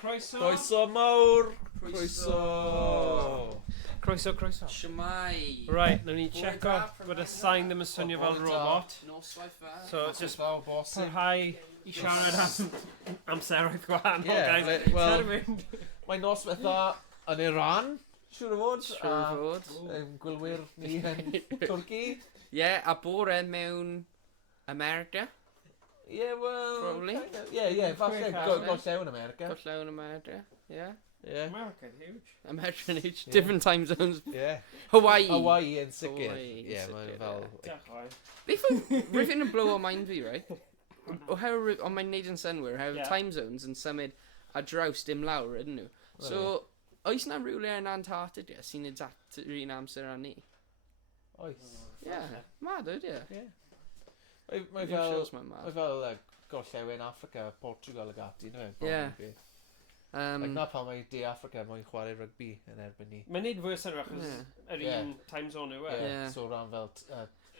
Croeso mawr. Croeso. Shwmae. Right, now ni check off bod y sign ddim yn swnio fel robot. So, just parhau I siarad am amseroedd gwahanol, guys. Well, mae noswaith yn Iran, siwr o fod. Siwr o fod. Gwylwyr ni yn Twrci. Ie, a bore mewn America. Yeah, well... Probably. Yeah, falle. Golau yn America. Golau yn America, yeah. America's huge. American huge. Different time zones. Yeah. Hawaii yn sicr. Yeah, mae'n fel... Rwy'n yn blow on mind fi, right? Ond mae'n neud yn synwyr, how time zones yn symud a draws dim lawr, ydyn nhw. So, oes na rhywle yn Antarctica sy'n exact yr un amser â ni? Oes. Yeah, mad oed, ie. Mae fel gorllewin Africa, Portugal ag ati, no? Yeah. Like na pan mae De Africa mae'n chwarae rygbi yn erbyn ni. Mae'n neud fwy o synwyr achos yr un time zone yw e. So ran fel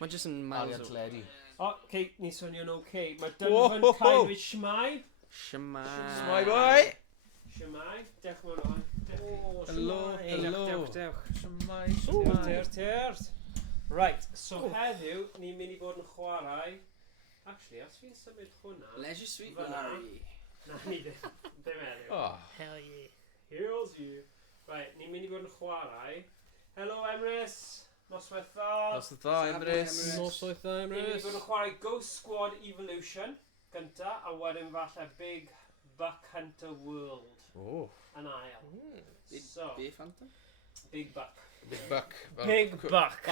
Mae'n just yn miles arian teledu. Okay, ni swnio'n okay. Mae Dunfan cael ei Shwmae. Shwmae boy! Shwmae, dewch mewn o'n. Hello. Dewch. Shwmae. Tiert. Right, so heddiw, ni'n mynd I bod yn chwarae. Actually, os fi'n symud hwnna... Leisure Suite fyna. Na, ni ddim. Dim heddiw. Oh. Hell yeah. Here's you. Right, ni'n mynd I bod yn chwarae. Hello, Rhys. Noswaith dda. Emrys. Noswaith dda, Emrys. Ni'n mynd I bod yn chwarae Ghost Squad Evolution. Gynta, a wedyn falle Big Buck Hunter World. Oh. Yn ail. So. Beef Hunter? Big Buck. Big Buck. Big Buck.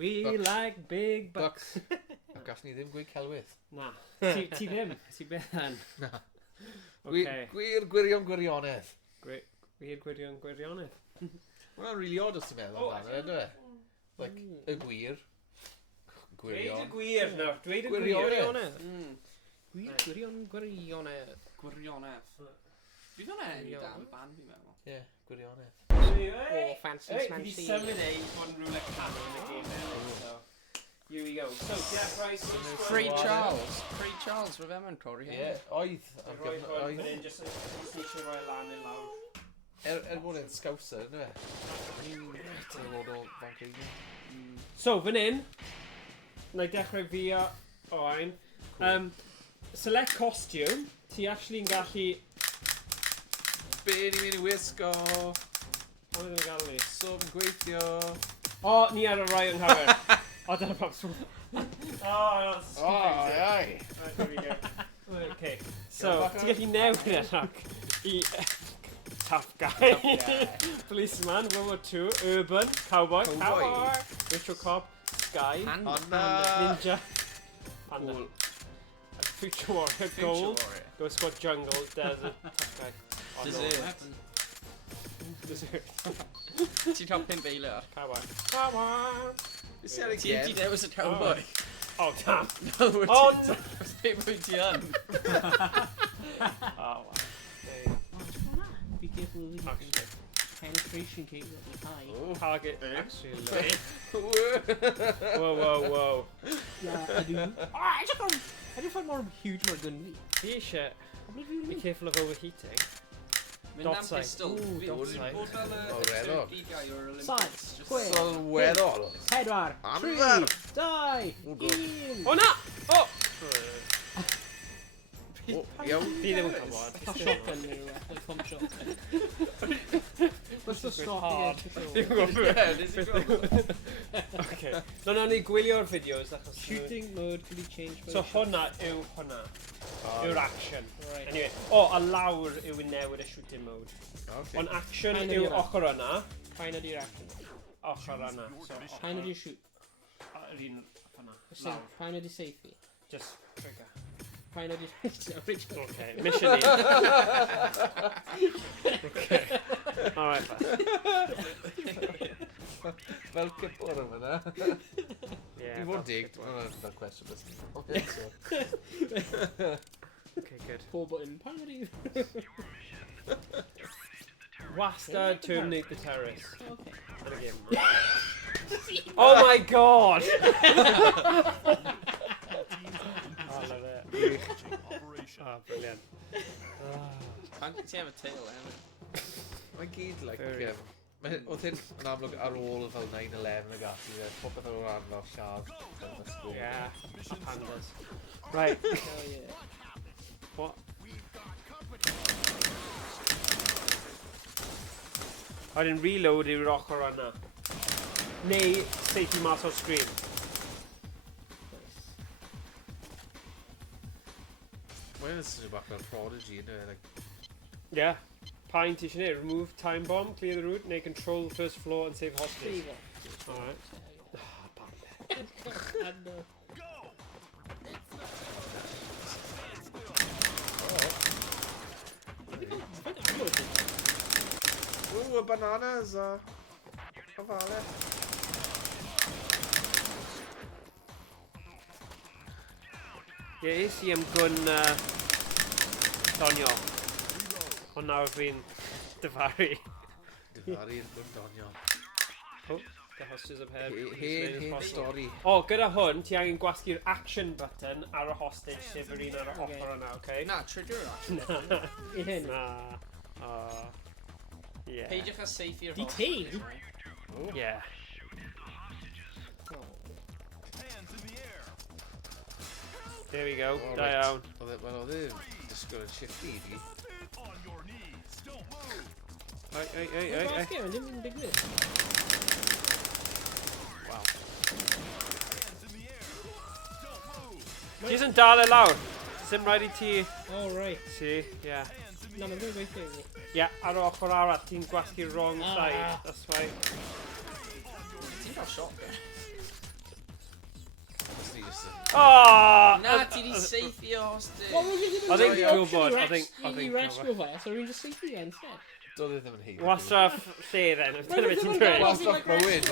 We like big bucks. A gall ni ddim gweud celwydd. Na. Ti ddim. Ti beth yn. Na. Gwir gwirionedd. Gwir gwirionedd. Mae'n really odd os ti'n meddwl amdano, ynddo e? Like, y gwir. Gwirion. Dweud y gwir nawr. Dweud y gwirionedd. Gwirionedd. Fydd hwnna enw dan band fi'n meddwl. Ie, gwirionedd. Fancy smancy. Fi symud bod yn rhywle canon yn y game. So, here we go. So, Jeff Rice. Free Charles, fe fe mewn cori hyn. Ie, oedd. Roi hwn fan hyn, jyst eisiau rhoi lan yn lawr. Bod e'n scouser, ynddo e? Ti'n bod o fan creiddi. So, fan hyn, na I dechrau fi a Owain. Select costume, ti actually yn gallu... Be ni'n mynd I wisgo? O, ni'n gael fi. Swm gweithio. O, ni ar y rai yng Nghyfer. O, dyna pam swm. O, ai. There we go. Okay. So, ti'n gallu newid enak I tough guy. Policeman, World War II, Urban, Cowboy. Ritual Cop, Sky. Ninja. Panda. Future Warrior, Gold. Ghost Squad Jungle, Desert, Tough Guy. Desert. Ti'n cael 5 eiliad? Cowboy. Ti'n dewis y cowboy? Oh, damn. No, On! Be mwy ti yn? Oh, wow. Be careful with the penetration cake that we high. Target actually low. Whoa. Yeah, I do. I do find more huge more than me. Yeah, shit. Be careful of overheating. Dot side. Ooh, dot side. Sides. Sylweddol. Pedwar. Anfer. 2. 1. Oh, no! Oh! Iawn. Fi ddim yn cymod. Shotgun nhw, pump shotgun. What's the stop? Okay. No, ni gwylio'r fideos achos... Shooting mode can be changed by... So hwnna yw hwnna. Yw'r action. Right. Anyway. O, a lawr yw I newid y shooting mode. Okay. Ond action yw ochr yna. Kind of do your action. Ochr yna. Kind of do shoot. Yr un hwnna. Lawr. Kind of do safety. Just trigger. Kind of do... Original. Okay, mission E. Okay. Alright, Fel cipwr am yna. Yeah. Di fod dig, dwi'n cwestiwn ysg. Okay, good. 4 button. Kind of do... Wastad terminate the terrorists. Okay. And again. Oh my god! I love it. Oh, brilliant. Can't you have a tail, Emma? Mae gyd, like, Very. oedd hyn yn amlwg ar ôl fel 9/11 ag ati, popeth o'r ran fel siarad. Yeah, pandas. Right. Oh, yeah. What? I didn't reload i'r ochr yna. Neu safety mas o'r screen. Mae'n ysgrifennu bach fel Prodigy, like... Yeah. Pine ti eisiau neud? Remove time bomb, clear the route, neu control the first floor and save hostage. Alright. And, Ooh, a bananas, Cavale. Ie, is i am gwn donio. Ond nawr fi'n dyfaru. Dyfaru'r gwndonio. Oh, the hostage up here. Hen stori. O, gyda hwn, ti angen gwasgu'r action button ar y hostage sef yr un ar y ochr yna, oce? Na, trigger action. I hyn. Na. Yeah. Peidiwch a safe i'r Detained? Yeah. There we go, da iawn. Wel, oedd e disgwyl yn shifty i fi. Ei. Dwi'n mynd digwydd. Wow. Jyst yn dal e lawr. Sim rhaid i ti. Oh, right. Si, yeah. Na, mae'n gwneud gweithio i fi. Yeah, ar y ochr arall, ti'n gwasgu'r wrong side. That's why. Ti'n cael shot there. Oh! Na, ti di safe i'r hostage. What was it? I think gwybod, I think You rescue her, so rwy'n just safety again instead. Doedd e ddim yn heiddi. Wastraff lle then, if dyna beth ti'n dweud. Wastraff bywyd.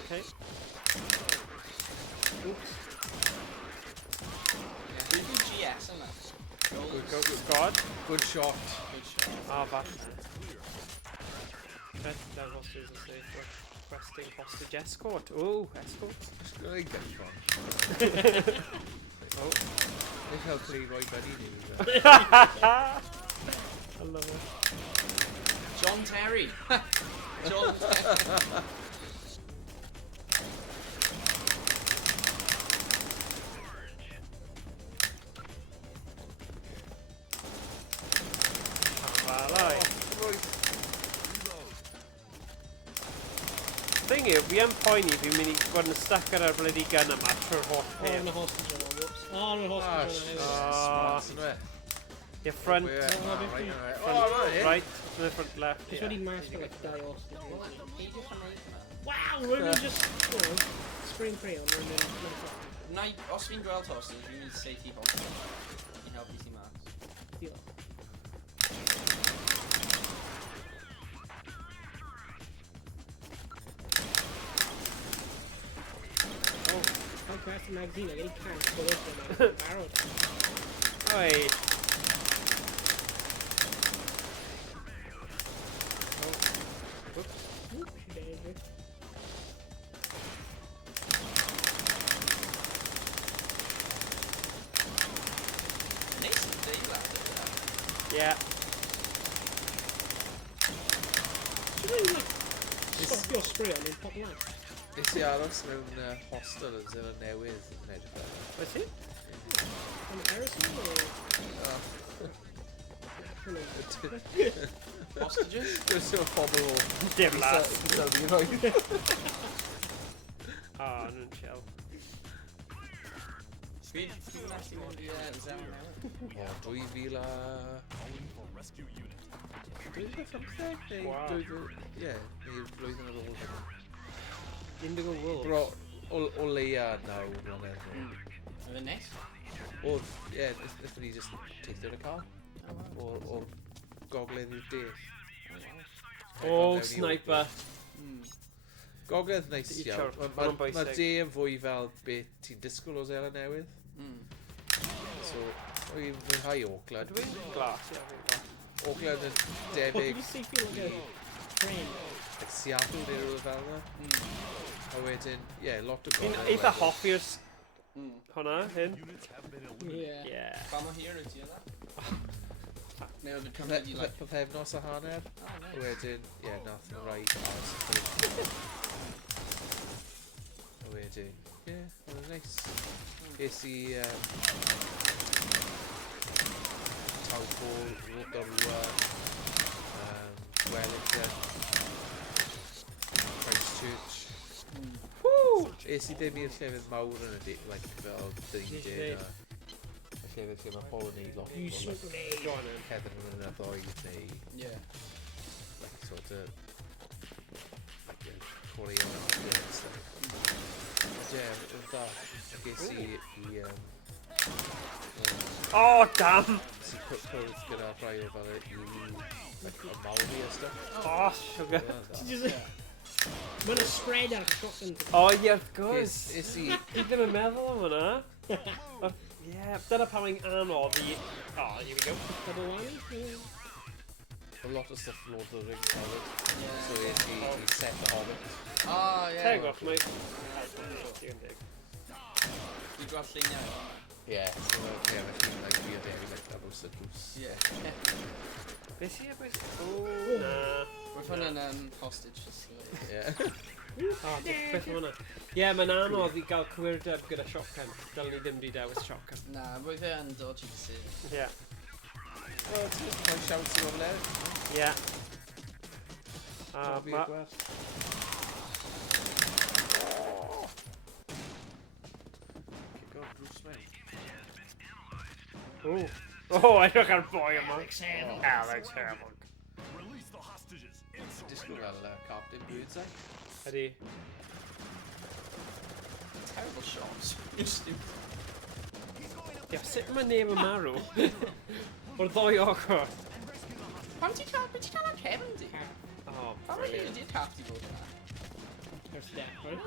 Okay. Oops. Dwi'n do GS yna. God. Good shot. Ah, back. Down hostage is safe. Requesting hostage escort. Oh, escort. Ysgrifennu ei gynffon. Oh. Neu cael play roi buddy ni. I love it. John Terry. John Terry. Thing yw, fi am poeni fi'n mynd i fod yn stuck ar y bloody gun yma trwy'r holl Oh, peth. yn y hostage yna, whoops. Oh, yn y hostage yna. Smart yn we. Your front, right, to the front left. Just wedi masgo like die hostage. Peidiwch a neud yna. Wow, rwy'n just, spring crayon, rwy'n Na, os fi'n gweld hostage, fi'n mynd safety hostage. I helpu ti mas. Diolch. I'll crash the magazine, I get it can't go this one, barrel. Oi. Neis yn deilad. Yeah. Stopio spray on in pop lan. Nes i aros mewn hostel yn Zela Newydd yn edrych fel. Wyt ti? On the Harrison or? Hostages? Dwi'n sy'n pobl o... Dim las. Dwi'n sy'n rhoi. Ah, nhw'n chill. Fi'n allu mynd i Zela Newydd. O, 2000 a... 2015? Wow. Ie, neu'r blwyddyn ar ôl hynny. Indigo Wolves. Bro, o leia 9 mlynedd. Oedd e'n neis? Oedd, ie, nethon ni just teithio yn y car. O'r gogledd i'r de. Oh, sniper. Gogledd neis Ti'n iawn. siarad, ma'n Mae bwysig. de yn fwy fel beth ti'n disgwyl o Zela Newydd. So, o'n mwynhau Auckland. Dwi'n glas, ie, fi'n glas. Auckland yn What debyg did you see feel like a train? like Seattle neu rhywbeth fel yna. A wedyn, ie, lot o Fi'n gogledd eitha wedyn. hoffi'r Honna, hyn. Yeah. Yeah. Pam o hir wyt ti yna? Neu oedd y cyfnod i like... Pythefnos a hanner. Oh, Wedyn, ie, nath nhw rhaid aros. A wedyn, ie, oedd yn neis. Ges i Tawbol, Rotorua, Wellington, Christchurch. Es I ddim i'r llefydd mawr yn y like, fel Dundee a y llefydd lle mae pobl yn neud lot Go on then. Cedr yn y ddoedd neu Yeah. like, sort of chwarae'r and stuff. Ie, yn da. Ges I Oh, damn! Ges I cwrdd gyda rhai o fel like, o Maori a stuff. Oh, sugar. Mae'n a spread ar y shotgun. Oh, yeah, of course. Es I... Dwi ddim yn meddwl am hwnna. Yeah, dyna pam mae'n anodd I... Oh, here we go. Double one? A lot of stuff Lord of the Rings hefyd. So es I set the Hobbit. Oh, yeah. Teg off, mate. Dwi'n gweld lluniau. Yeah, so yeah, felly like fi a Derry like double circles. Yeah. Be sy'n bwys? Oh, na. Roedd hwnna'n hostage. Yeah. Oh, beth yw hwnna? Ie, mae'n anodd I gael cwyrdeb gyda shotgun. Dylwn ni ddim di dewis shotgun. Na, roedd fe yn dodgy sy. Ie. O, ti'n rhoi siawt sy'n ofle? Ie. A ma... Ooh. Oh, edrych ar boi yma. Alex Hermog. Disgwyl fel Captain Birdseye. Ydy. Terrible shots. Ie, sut mae neb yn marw? O'r ddoi ochr. Pam ti'n cael ar cefn di? Oh, Pam mae brilliant. hyn di'r cap di bod yna? Yr step, right?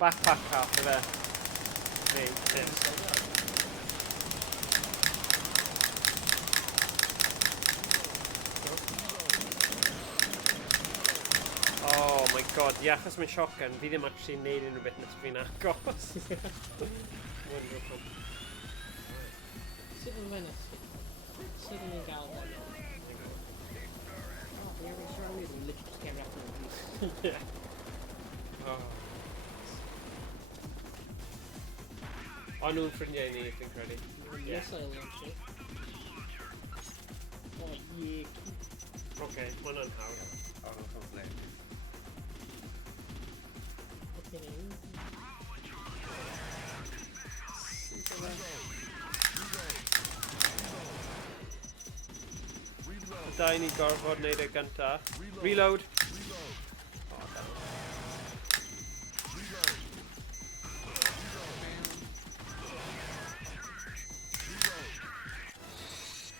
Backpack cap, yfe? Neu, tins. Oh my god, ie, achos mae'n shotgun, fi ddim actually neud unrhyw beth nes fi'n agos. Wonderful. Sut yn fynas? Sut yn yn gael hwn? Oh, where was wrong with you? Literally just came after me. Yeah. Oh. O, nhw'n ffrindiau ni, fi'n credu. Missile launcher. Oh, yeah. Oce, mae hwnna'n hawdd. O, nhw'n cyfle. Okay. Da I ni gorfod wneud y gynta. Reload.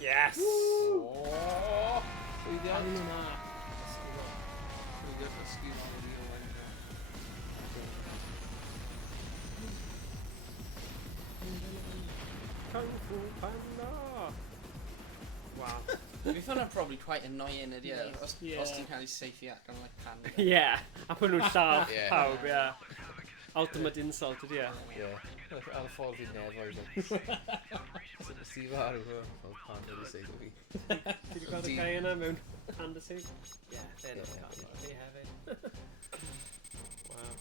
Yes! O! Llwyddiant. Yn yma. Llwyddiant ysgyd yn y Owain. Kung Fu Panda! Wow. Fydd hwnna probably quite annoying ydy e, os Yeah. ti'n cael ei seithi ac yn like panda. Yeah, a pan nhw'n lladd Yeah. pawb, yeah. Ultimate insult, ydy e? Ie. Ar y ffordd i'n nefoedd. So nes ti farw hwn, fel pan wedi seid o fi. Ti wedi gweld y gai yna mewn panda suit? Yeah, they're not Yeah, cael fi hefyd. Wow.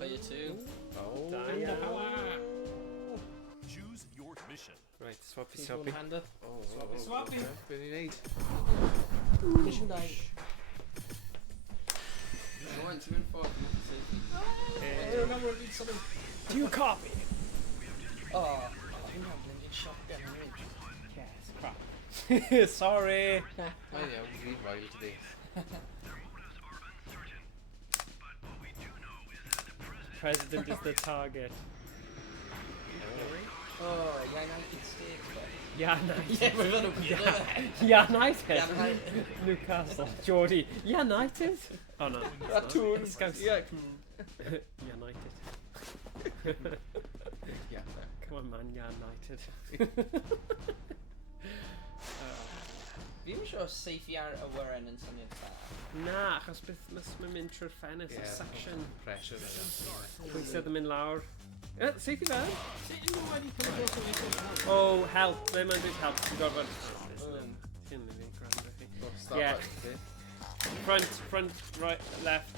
Player 2. O! Da, Choose your mission. Right, swappy One swappy. hander. O! Swappy. Be ni'n neud? Mission die. Owain, ti'n mynd ffwrdd yn seithi? Remember we sort of. Do you copy? Oh, hynna'n blinded shotgun yn mynd. Yes, crap. Sorry. Mae'n iawn, fi'n rhoi i ti. President is the target. Oh, United States, but... Yeah, nice. Yeah, we've got to Yeah, United. Yeah, United. Newcastle. Geordie. United. Oh no. Ratoon. Scouts. Ie. United. Ie. Come on, man. United. Fi'n siŵr saith i ar awyren yn syniad ta. Na, achos beth mae'n mynd trwy'r ffenest, y suction. Pressure. Pwysau yn mynd lawr. Saith i fel? Sut yw wedi cymryd o weithio? Oh, help. Ble mae'n dweud help? Ti'n gorfod... Ti'n mynd i'n gwrando i chi. Yeah. Front, right, left.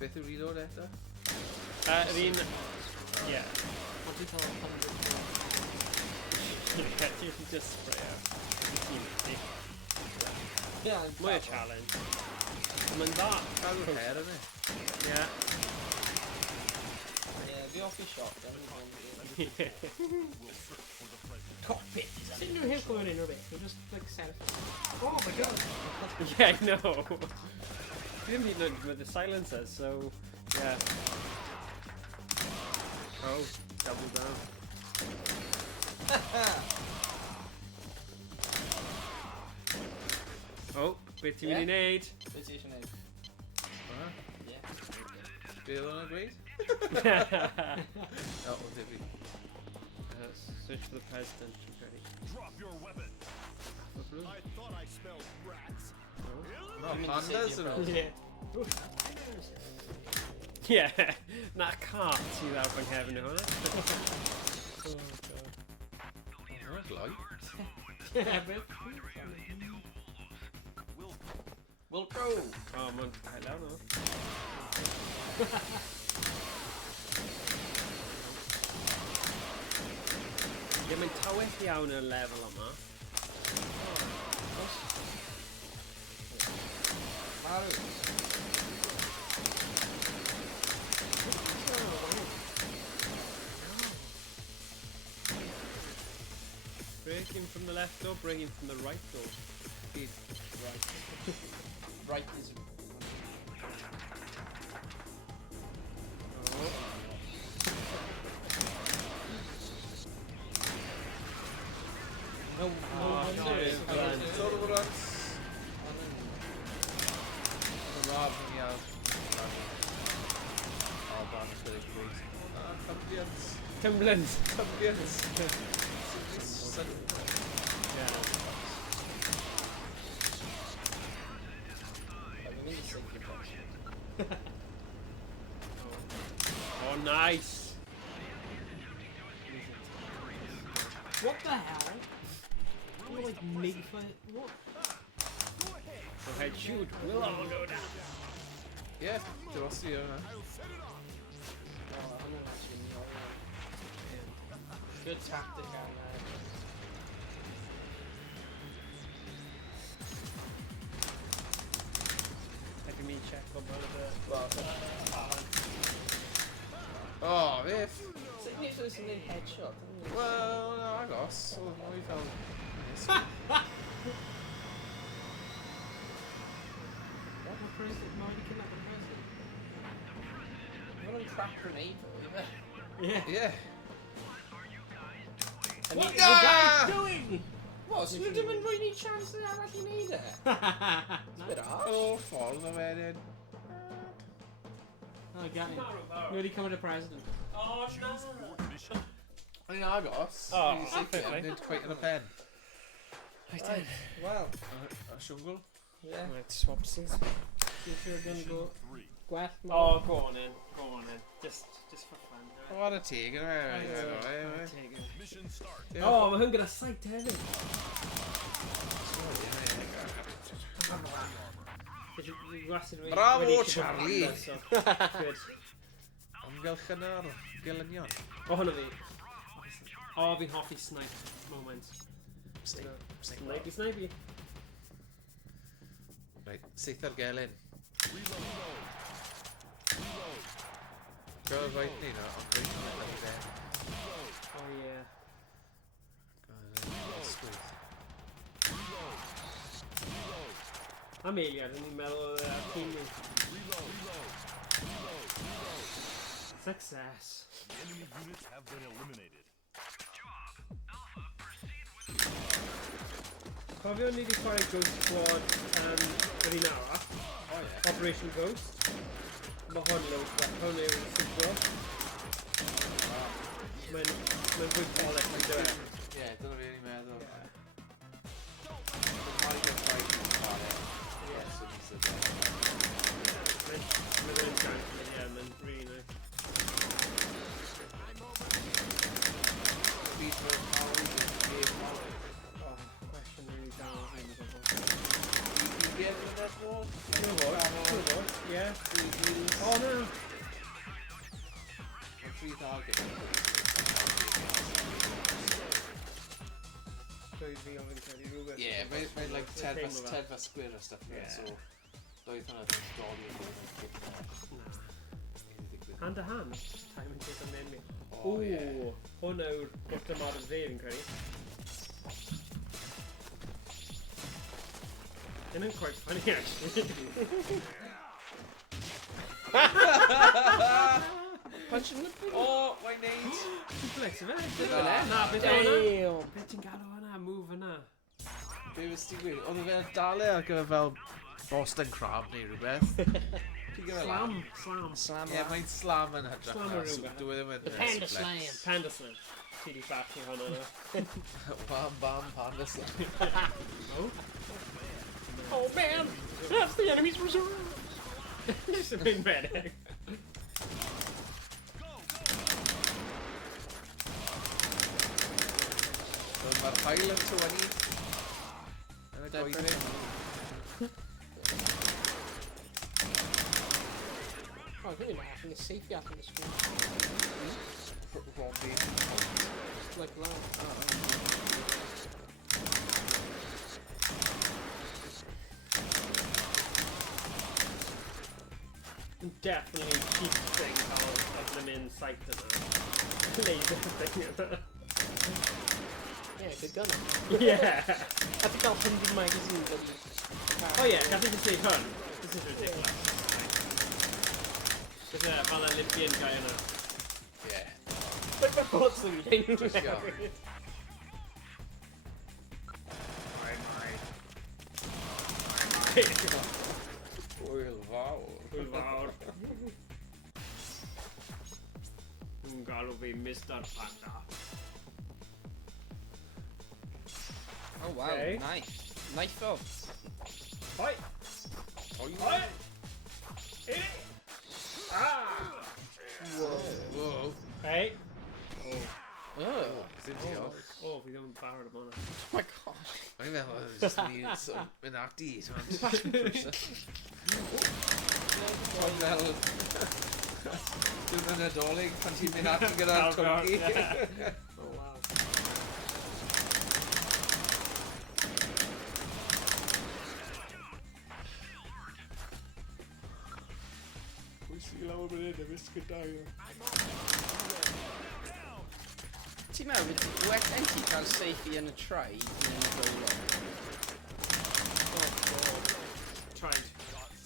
Beth yw reload eto? Yr un... Ie. What do you call it? Ti'n just spray out. Yeah, Mwy o challenge. Mae'n dda. Cael yw'r hair yn e? Ie. Yeah, fi off i shot then. Cockpit! Sut nhw'n hyn clywed un o'r beth? They're just like set it. Oh my god! Yeah, I know. We didn't need none with the silencers, so yeah. Oh, double down. Oh, beth ti'n mynd i neud? Beth ti eisiau neud? Ie. Beth o'n gweud? O, ddifri. Switch for the president. Ready. Drop your weapon. I thought I smelled rats. No, pandas yn ôl. Yeah, na cart sydd ar fy nghefn nhw, Oh, light. Will Crow! Oh, mae'n cael awr nhw. Ie, mae'n tawell iawn y lefel yma. Marw! Break him from the left door, bring him from the right door. Right. Right is... No wonder. Sort of runs. Rob me out. Oh, man, it's really great. Cymblins. Oh, nice. What the hell? You're like mid for what? Go ahead, shoot. We'll all go down. Yeah, dros i hwnna. Good tactic on that. Taking me check up a little bit. Oh, if. Sut ni eisiau sy'n neud headshot? Wel, no, agos. O, i fel... What the president? No, you kidnapped the president. Mae'n yn crap grenade though, ife? Yeah. Yeah. What are you guys doing? What, so nhw ddim yn rhoi ni chance yn arall i neud e? Bit harsh. O, ffordd o wedyn. Oh, got me. You already come to the president. Oh, Choose your mission. O'n i'n agos. Oh, perfect. Nid quite yn y pen. I did. Wel, A siwngl. yeah. Right, swapsies. You sure gonna go Three. gwell? Oh, go on in. Just for fun. O, ar y tig yn e. Take it. Mission start. Oh, mae hyn gyda sight hefyd. Bravo, Charlie! Good. Amgylch yn ar gelynion. O, hwnna fi. O, fi'n hoffi snipe moments. Snipey. Reit, syth ar gelyn. Reload. Go right ni na, ond reit yn y lle. Oh, yeah. Sgwyth. Am eiliad, yn i'n meddwl o'r tîm ni. Success. Enemy units have been eliminated. Cofio ni wedi chwarae Ghost Squad yr un arall. O ie. Operation Ghost. Mae hwn hwn yw'r siglo. Mae'n fwy polis yn dweud. Ie, dyna fi ni'n meddwl. Mae'n gael ffaith yn chwarae. Ie, so ni'n sydd. Mae'n rhaid jank, mae'n really nice. Beat for Howard and Game Howard. Oh, question really down. You get in that wall? No what? Yeah. Oh no! On 3 targets. Yeah, mae'n like 10 for square or stuff like that, so doedd hwnna ddim doli yn Hand to hand? Time and take on the enemy. Oh, yeah. Hwn yw'r bottom ar y fe fi'n credu. Ddim yn quite funny actually. Punch in the pig. Oh, why neud? Flex yma? Na, beth yw hwnna? Beth ti'n galw hwnna? Move hwnna? Be was ti'n gweud? Oedd fe'n dalu ar gyfer fel Boston Crab neu rhywbeth. Slam. Ie, mae'n slam yn hydrach Slam na, yn so rhywbeth. dwi ddim yn Panda slam. Panda slam. Ti di bachu hwnna na. Bam, bam, panda slam. Oh? Oh man, that's the enemy's reserve. Just a big medic. So mae'r hael yn 20. Yn y goedwig. Oh, really not having a safety after the screen. Robbie. Like that. Definitely keep things out of them in sight and that. Laser thing and that. Yeah, good gun. Yeah. I think I'll 100 magazines at least. Oh yeah, I think it's fun. This is ridiculous. There's a fan Olympian guy in it. Yeah. But what's the thing? Just go. Hwyl fawr. Hwyl fawr. Dwi'n galw fi Mr. Panda. Oh wow, Okay. nice. Knife off. Hoi! Hoi! Ah! Whoa. Hey! Oh. Dim diolch. Oh, fi ddim yn barod am hwnna. Oh my gosh. Mae'n meddwl, it's just me yn ati, so I'm just passion pwysa. Ond fel... Dwi'n yn nadolig pan ti'n mynd ati gyda'r twgi. Oh wow. Pwy sy'n lawr fan hyn, ymysg gyda'r. Ti'n meddwl, wellenti cael safety yn y traed neu yn y golau? Oh god. Tried.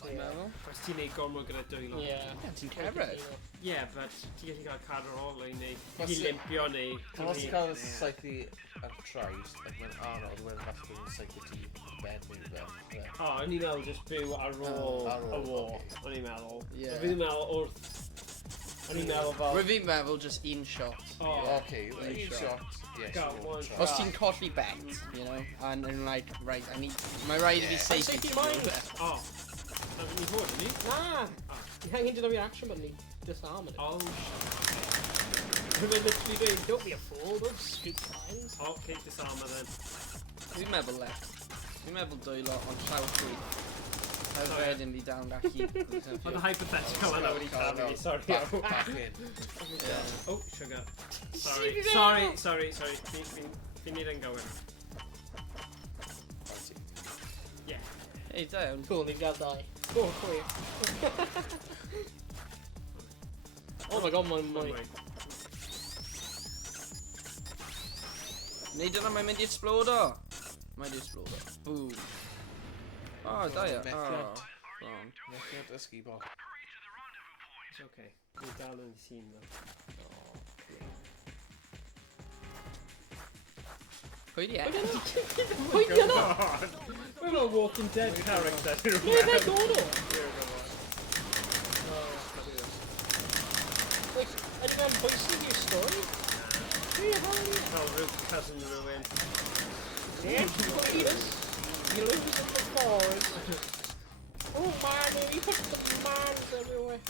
Ti'n meddwl? Os ti'n neud gormod gyda dwylo. Yeah. Ti'n cerdded? Yeah, but ti'n gallu cael cadw ôl neu Os ti'n ti- limpio neu... Os ti'n cael y saethu ar traed, ac mae'n anodd, mae'n falle yn saethu ti ben neu rhywbeth. O, o'n i'n meddwl just byw ar ôl Ar ôl, y war. ocê. O'n i'n meddwl. Ie. O'n i'n meddwl wrth... O'n i'n meddwl fel... Rwy'n fi'n meddwl just un shot. Oh, Okay, un shot. Yes, Go, you one try. Os ti'n colli bet, you know, and like, right, I need... Mae rhaid i fi Yeah. safety Safety to mine. do it. oh. Na fi'n fod, ni? Nah. You hang into the reaction button, you disarm it. Oh, Rwy'n literally doing, don't be a fool, don't scoop lines. oh, okay, disarmer then. Dwi'n meddwl left. Dwi'n meddwl dwylo, ond llaw chwi. Hawdd Sorry. wedyn fi down gallu. Oedd y hypothetical yna wedi cael fi, sorry. Back in. Yeah. Oh, sugar. Sorry, Fi'n neud yn gywir. Yeah. Hey, down. Cool, ni'n gael dau. Oh, clear. Oh my god, my... Neud yna, mae'n mynd i explodo. Mae'n mynd i explodo. Boom. Oh, da ia. Methiant. Oh, wrong. Methiant ysgu bo. It's okay. Ni'n dal yn sîn ddo. Pwy di e? Pwy di yna? We're a Walking Dead character. Where's that going on? Like, I didn't have voice in your story? Where the hell are you? Oh, cousin ruin. Yeah, you lose in the forest. Oh man, he put the mans everywhere.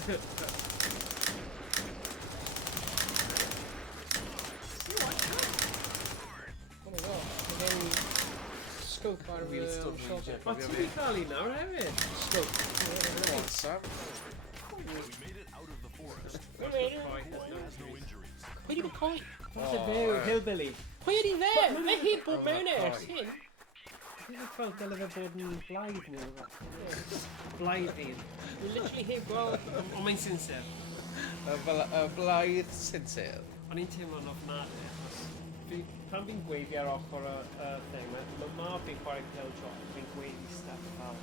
Oh my god, and then scope out of the shotgun. O, ti di cael un nawr hefyd? Scope. What's up? We made it out of the forest. We made it. Has no injuries. Pwy di bod coi? Falle fe yw hillbilly. Pwy ydi fe? Fe hyd bod mewn ers hyn. Dwi'n fel dyle fe bod yn blaid neu rhywbeth. Blaid fi. We literally heb gweld. Ond mae'n sincere. Y blaid sincere. O'n i'n teimlo'n ofnadwy, achos pan fi'n gweiddi ar ochr y thing, mae mab fi'n chwarae pêl-droed, fi'n gweiddi stuff fel...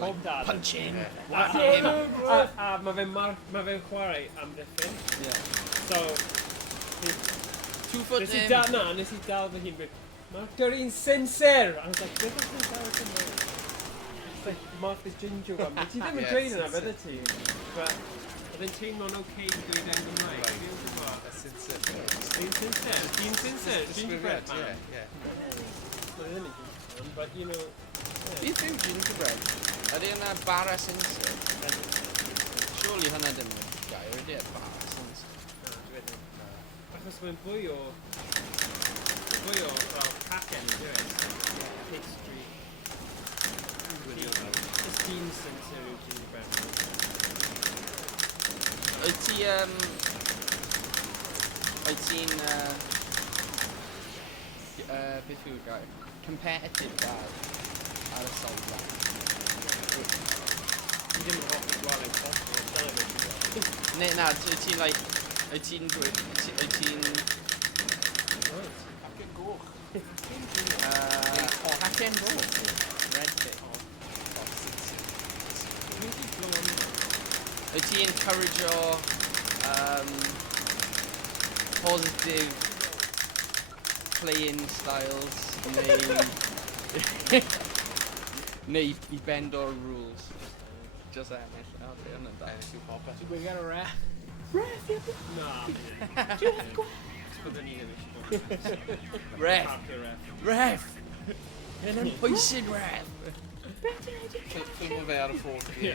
Like, punch in. Whack him. A mae fe'n chwarae am ddiffyn. Yeah. So, 2 foot nes i in. dal na, nes i dal fy hun gweud, Mark, you're insincere! I was like, beth ydych chi'n dal fy hun? It's like, Mark is ginger one. Ti ddim yn dweud yna, bydde ti? But, oedd e'n teimlo'n oce i dweud yn Gymraeg. Fi'n gwybod. Sincere. Ti'n sincere? Ti'n sincere? Gingerbread man? Yeah. Well, ddim yn gingerbread man, but you know... Beth yw gingerbread? Ydy hynna bara sincere? Surely hynna dim yn gair, ydy e bara sincere? Achos mae'n fwy o fel cacen i dweud. Pastry. Just dyn sincere yw gingerbread man. Wyt ti'n beth yw'r gair? Competitive gair ar y solfa. Ti ddim yn hoffi gweld yn bobl o television. Ne, na, wyt ti'n like... Wyt ti'n dweud... Wyt ti'n... Acen goch. Acen goch. Red bit. Wyt ti'n encourage positive playing styles neu I bend o'r rules. Just ennill. Okay, hwnna'n da. Ennill yw popeth. We got a ref. Na, byddwn ni ddim eisiau bod. Ref! Parcio ref. Ref! Yn yn pwysig ref! Ffilm o fe ar y ffôn fi.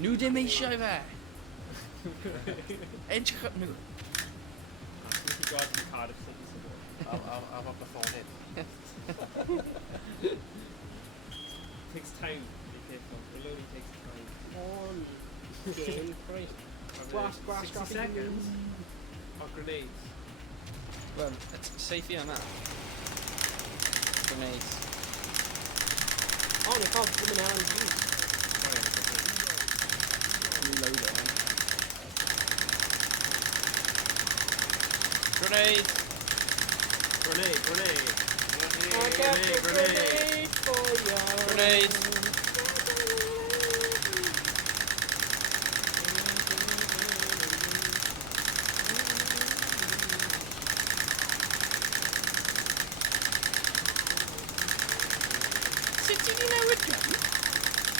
Nhw dim eisiau fe! Edrych at nhw. Nes i gweld yn Cardiff City sy'n bod. Am o'r ffôn hyn. Takes time to be careful. It only takes time. On. Game Christ. Grass, 60 seconds. Or grenades. Wel, safe I hwnna. Grenades. Oh, ni'n cael ddim yn LNG. Reload it, man. Grenade! Grenade, grenade. I got the grenade for ya. Grenade! Sut ti di newid gun?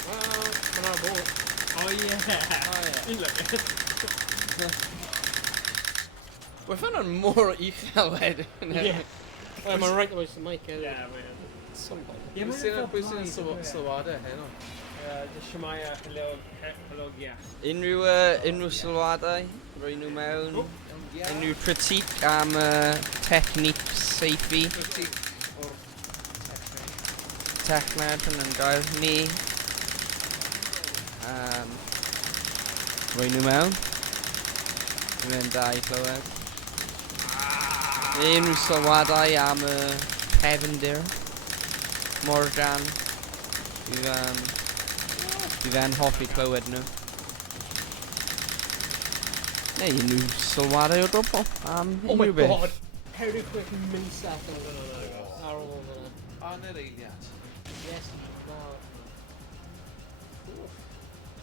Mae'n ar y bwrdd. Oh yeah. Oh, yeah. Un look. Wel, fan o'n mor uchel wedyn. Yeah. Well, mae'n right away to mic, Yeah, man. Pwy sy'n sylwadau hyn o? The Shemaya Halogia. Unrhyw sylwadau, roi nhw mewn. Unrhyw critique am technique seifi. Techned yn gael ni. Roi nhw mewn. Rwy'n da I clywed. Unrhyw sylwadau am cefndir. Morgan. Bydd fe'n hoffi clywed nhw. Neu unrhyw sylwadau o dobl am Oh my unrhyw beth. god! How do quick millisecond ar ôl hwnna. An yr eiliad. Yes, no.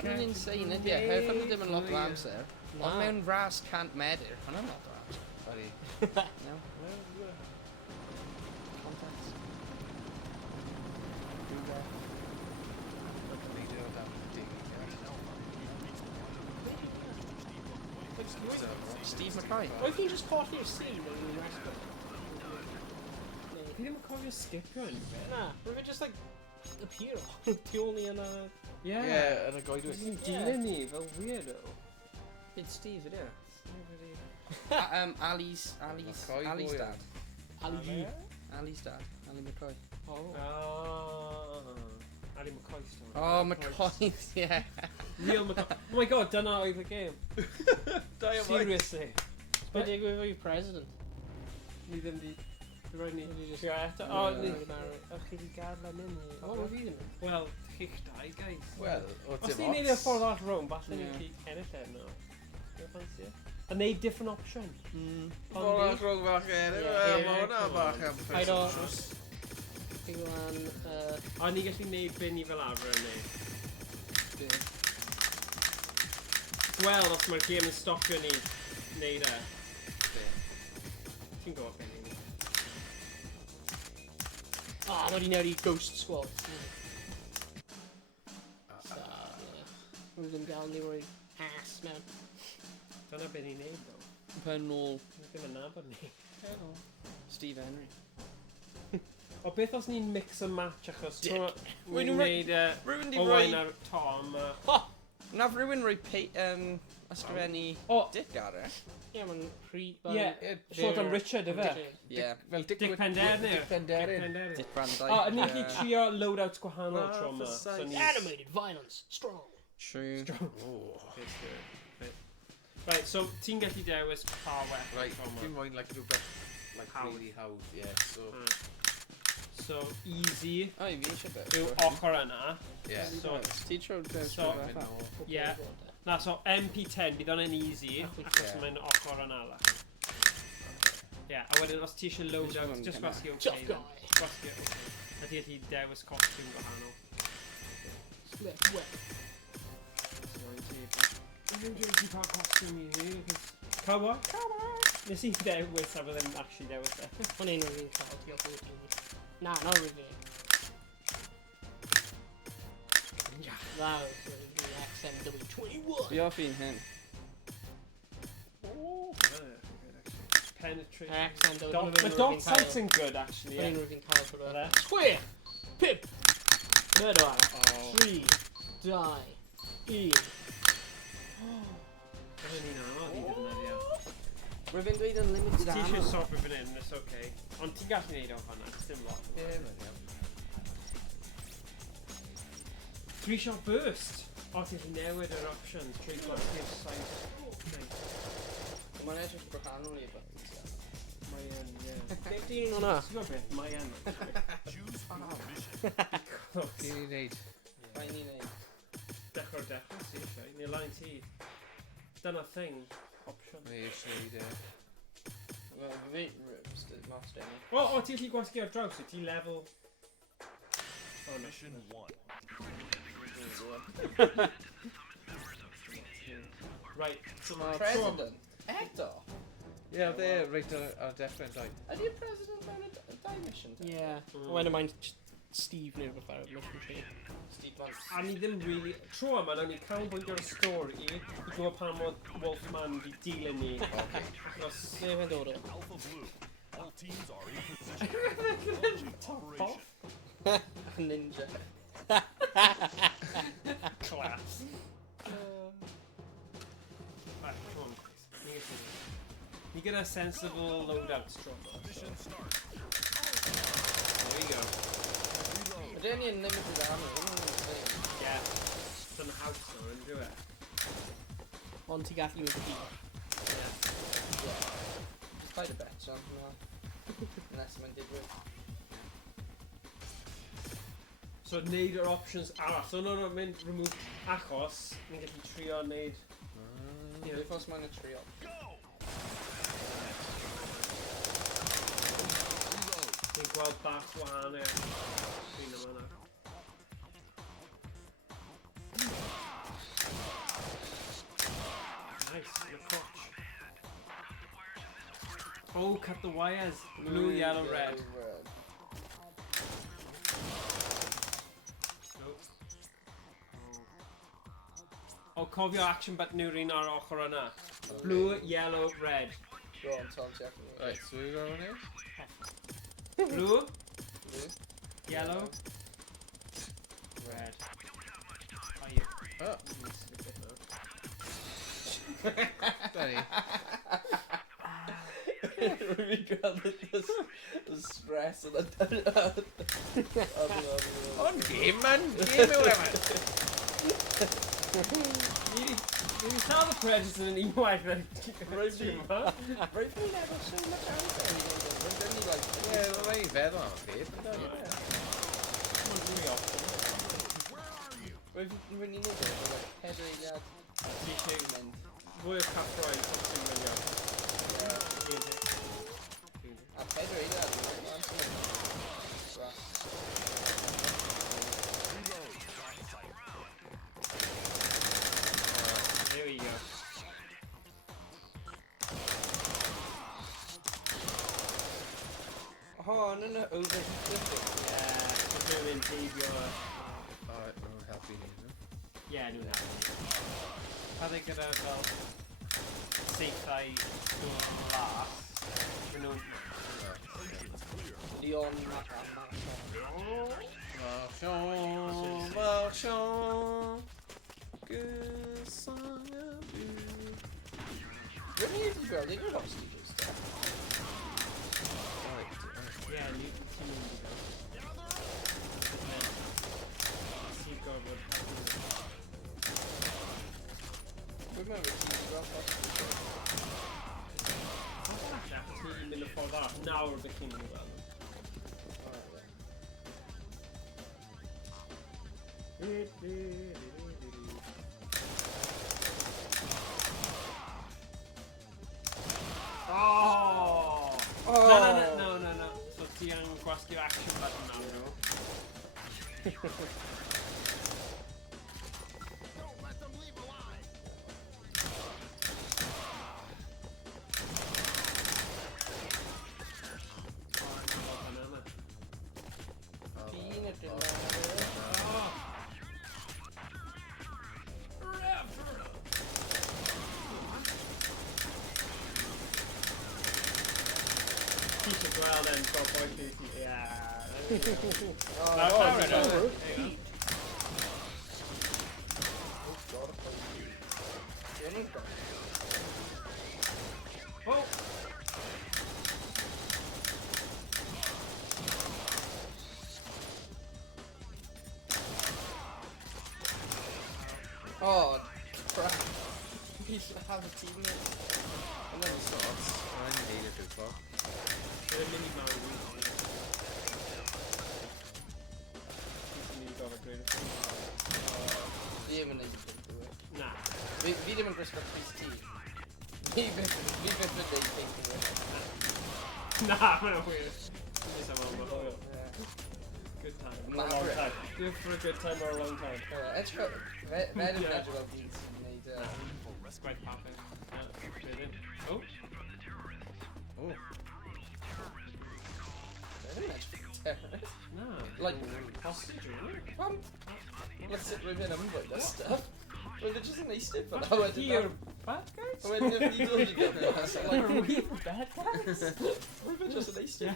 Hwna'n insane ydy e, hef hwnnw ddim yn lot o amser. Na. Ond mewn ras cant medr, hwnnw'n lot o amser. Sorry. No? Context. Steve McCoy. Why can't you just call it your scene and you rest it? Fi ddim yn cofio skip run. Nah, or if it just like appear. The only in a... Yeah. Yeah, yn y goedwig. Dwi'n dilyn ni fel weirdo. It's Steve, it is. Ali's McCoy dad. boy. Ali. Ali's dad. Ali McCoy. Oh. Ali McCoy story. Oh, McCoy, yeah. Real McCoy. Oh my god, dyna oedd y game. Seriously. But they go for president. Ni ddim di... Dwi roed ni... Did you just... Trio eto. Oh, O, ni... O'ch chi di gadw yn hynny? O, oedd fi ddim. Wel, chi'ch dau, guys. Wel, o Os dim ni'n neud y ots. ffordd all round, falle ni Yeah. chi ennill e no. Dwi'n fancy e. A neud different option. Ffordd all rhwng fach ma hwnna bach am I don't- person. Fi gwan... A ni gallu neud be ni fel arfer yn neud. Wel, os mae'r game yn stopio ni neud e. Ti'n gwybod beth ni'n neud. Ah, mod i newid i Ghost Squad. Rwy'n ddim gael ni roi ass mewn. Dyna beth ni'n neud, ddo. Pen nôl. Ni ddim yn nabod ni. Steve Henry. O beth os ni'n mix and match achos Dick. ni'n Wait, no, neud Rwy'n di Owain roi... a Tom Naf rwy'n roi ysgrifennu O, Dick ar e. Ie, mae'n rhi... ie, sort am Richard efe. Ie. Fel Dick Penderyn. Dick Penderyn. Dick Brandau. O, ni'n gallu trio loadouts gwahanol tro yma. for So ni... Animated violence, strong. True. Right, so ti'n gallu dewis pa weapon Right, tro dim yma. moyn like rhywbeth like Hawdd. really hawdd, yeah, so So, easy O, i fi eisiau beth. yw ochr yna. yeah. So, Ti tro beth So- fatha? Yeah. Na, so MP10 bydd hwnna'n easy, achos Yeah. mae'n ochr yna la. Yeah, a wedyn os ti eisiau loadout, just gwasgu Tough okay. guy. Gwasgu okay. A ti gallu dewis costume gwahanol. Split wet. Dwi'n dwi'n cael costume i ni, Cowboy? Cowboy! Nes i dewis a byddai'n actually dewis e. O'n un rwy'n cael, ti'n gael bwyd. Na, no rwy'n That was the XMW21. Fi off i'n hyn. Penetrate. XMW. Mae dot sights yn good actually, O'n un yeah. rwy'n cael for Yle? Square! Pip! Murder! Oh. 3! Die! 1! Byddai'n un anodd i ddefnyddio. Rwy'n dweud yn limited Ti ammo. eisiau stopio fan hyn, it's okay. Ond ti'n gallu neud o'n fanna, it's dim lot. Yeah, man, yeah. 3-shot burst! O, ti'n gallu newid yr options, trwy gwasgu'r sight. Mae'n edrych gwahanol i'r buttons, ie. Mae yn, ie. Beth di'n hwnna? Ti'n gwybod beth, mae yn. Choose your mission. Ti'n ei wneud? Mae'n ni'n neud. Dechrau'r dechrau ti eisiau, neu line ti. Dyna thing, option. Mae eisiau wneud Wel, fi, mas dyn. O, ti'n gallu gwasgu ar draws, wyt ti level... Oh, no. Mission 1. Right, so Mae mae president. Eto? Ie, oedd e reit ar dechrau'n dau. Ydy'r president mewn y dau mission? te? Yeah. When am I Steve neu rhywbeth ar y mission tree? Steve Blunt. A ni ddim really... Tro yma, nawn ni canolbwyntio ar y stori i gwybod pan mod Wolfman di dilyn ni. Achos... Ble fe'n dod o? Alpha Blue. All teams are in position. Launching operation. Ninja. Class. Right, come on. Ni gyda sensible loadouts tro yma. Mission start. There you go. Reload. Ydyn ni'n limited ammo. Yeah. It's yn house now, and do it. Ond ti gallu mynd i gyd. Just paid a bet on unless mae'n digwydd. So, neud yr options arall. So, no, mynd remove achos, ni'n gallu trio neud... Beth os mae'n y trio? Ni'n gweld bach wahanol. Dwi'n am yna. Nice, the crotch. Oh, cut the wires. Blue, yellow, red. Nope. O, cofio action button yw'r un ar ochr yna. Blue, yellow, red. Go on, Tom, check. Right, so we go on here? Blue, Blue. yellow, red. Oh, you. Oh. Danny. We got the stress and the... On game, man! Game over, man! You tell the predator and he might then Right, we never so much out there. Only like... Yeah, well, I ain't bad on game, but Where are you? When you know that, like, Heddiw, yeah. Fwy o caprau toxic milion. A Heddiw, yeah. There we go. Oh, no, over. Yeah, we're doing Xavier. Alright, no help you need, no? Yeah, no, no. Pa ddau gyda fel seithau dwi'n las. Maen nhw'n... Leon, Marchand, good song of you. when you do well, they do hostages stuff. Yeah, you can see him do that. See God what happened. Remember, you do well hostages. That team in the ffordd arall. Nawr bych chi'n mynd fel. Oh! No. So ti yn gwasgu'r action button nawr, no? Don't let them leave alive. Teach as well then, for boy Casey. Yeah. Oh! Oh, crap. He should have a teammate. And then he starts. I need it as well. They're a mini Maori. Di ddim yn neud yn dwi. Na. Fi ddim yn gwisgo Chris T. Fi byth yn neud pink yn dwi. Na, mae'n weird. Just have a little oil. Good time. Not a long time. Good for a good time or a long time. Edge cut. Fe ddim yn edrych fel byd sy'n neud... Squad popping. Oh. Oh. Fe ddim yn edrych fel terrorist. No. Like, Hostage, really? pam? Let's sit with him and this stuff. Well, they're just a nice tip, but how I did You're that. bad guys? When they're legal together, so You're like, really bad guys? we're just a nice tip.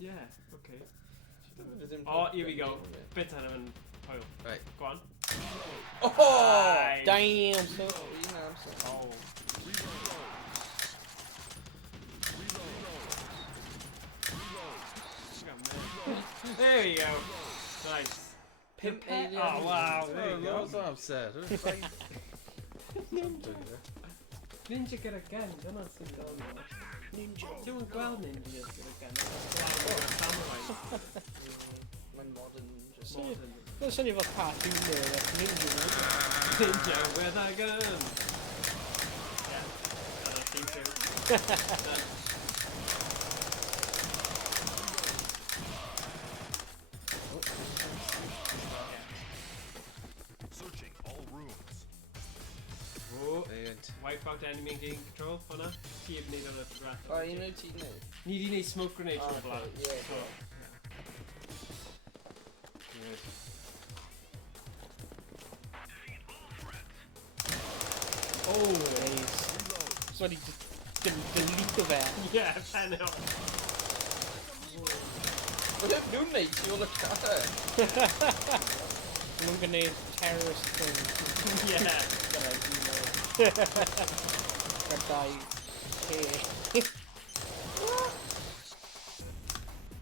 Yeah, okay. Oh, here we go. Bit of an oil. Right. Go on. Oh! Nice. Damn, so. Oh. There we go. Nice. Pimp alien. Oh wow, there you That was go. upset. Ninja gyda gun, dyna sy'n dod o. Ninja. Dwi'n gweld ninjas gyda gun. Samurai. Mae'n modern, just... Modern. Mae'n swnio fel cartoon there, ninja man. Ninja with a gun. Yeah, dyna theme too. Searching all rooms. Oh, Brilliant. wipe out enemy and gain control, hwnna. Ti heb wneud ar y brath. Oh, you know ti'n neud? Ni di wneud smoke grenade Oh, o'r blaen. yeah, So, yeah. Good. Oh, Nice. So wedi delete o fe. yeah, 10 out. Bydde nhw'n neud ti o'r car. Nhw'n gwneud terrorist things. Yeah. Gyda'i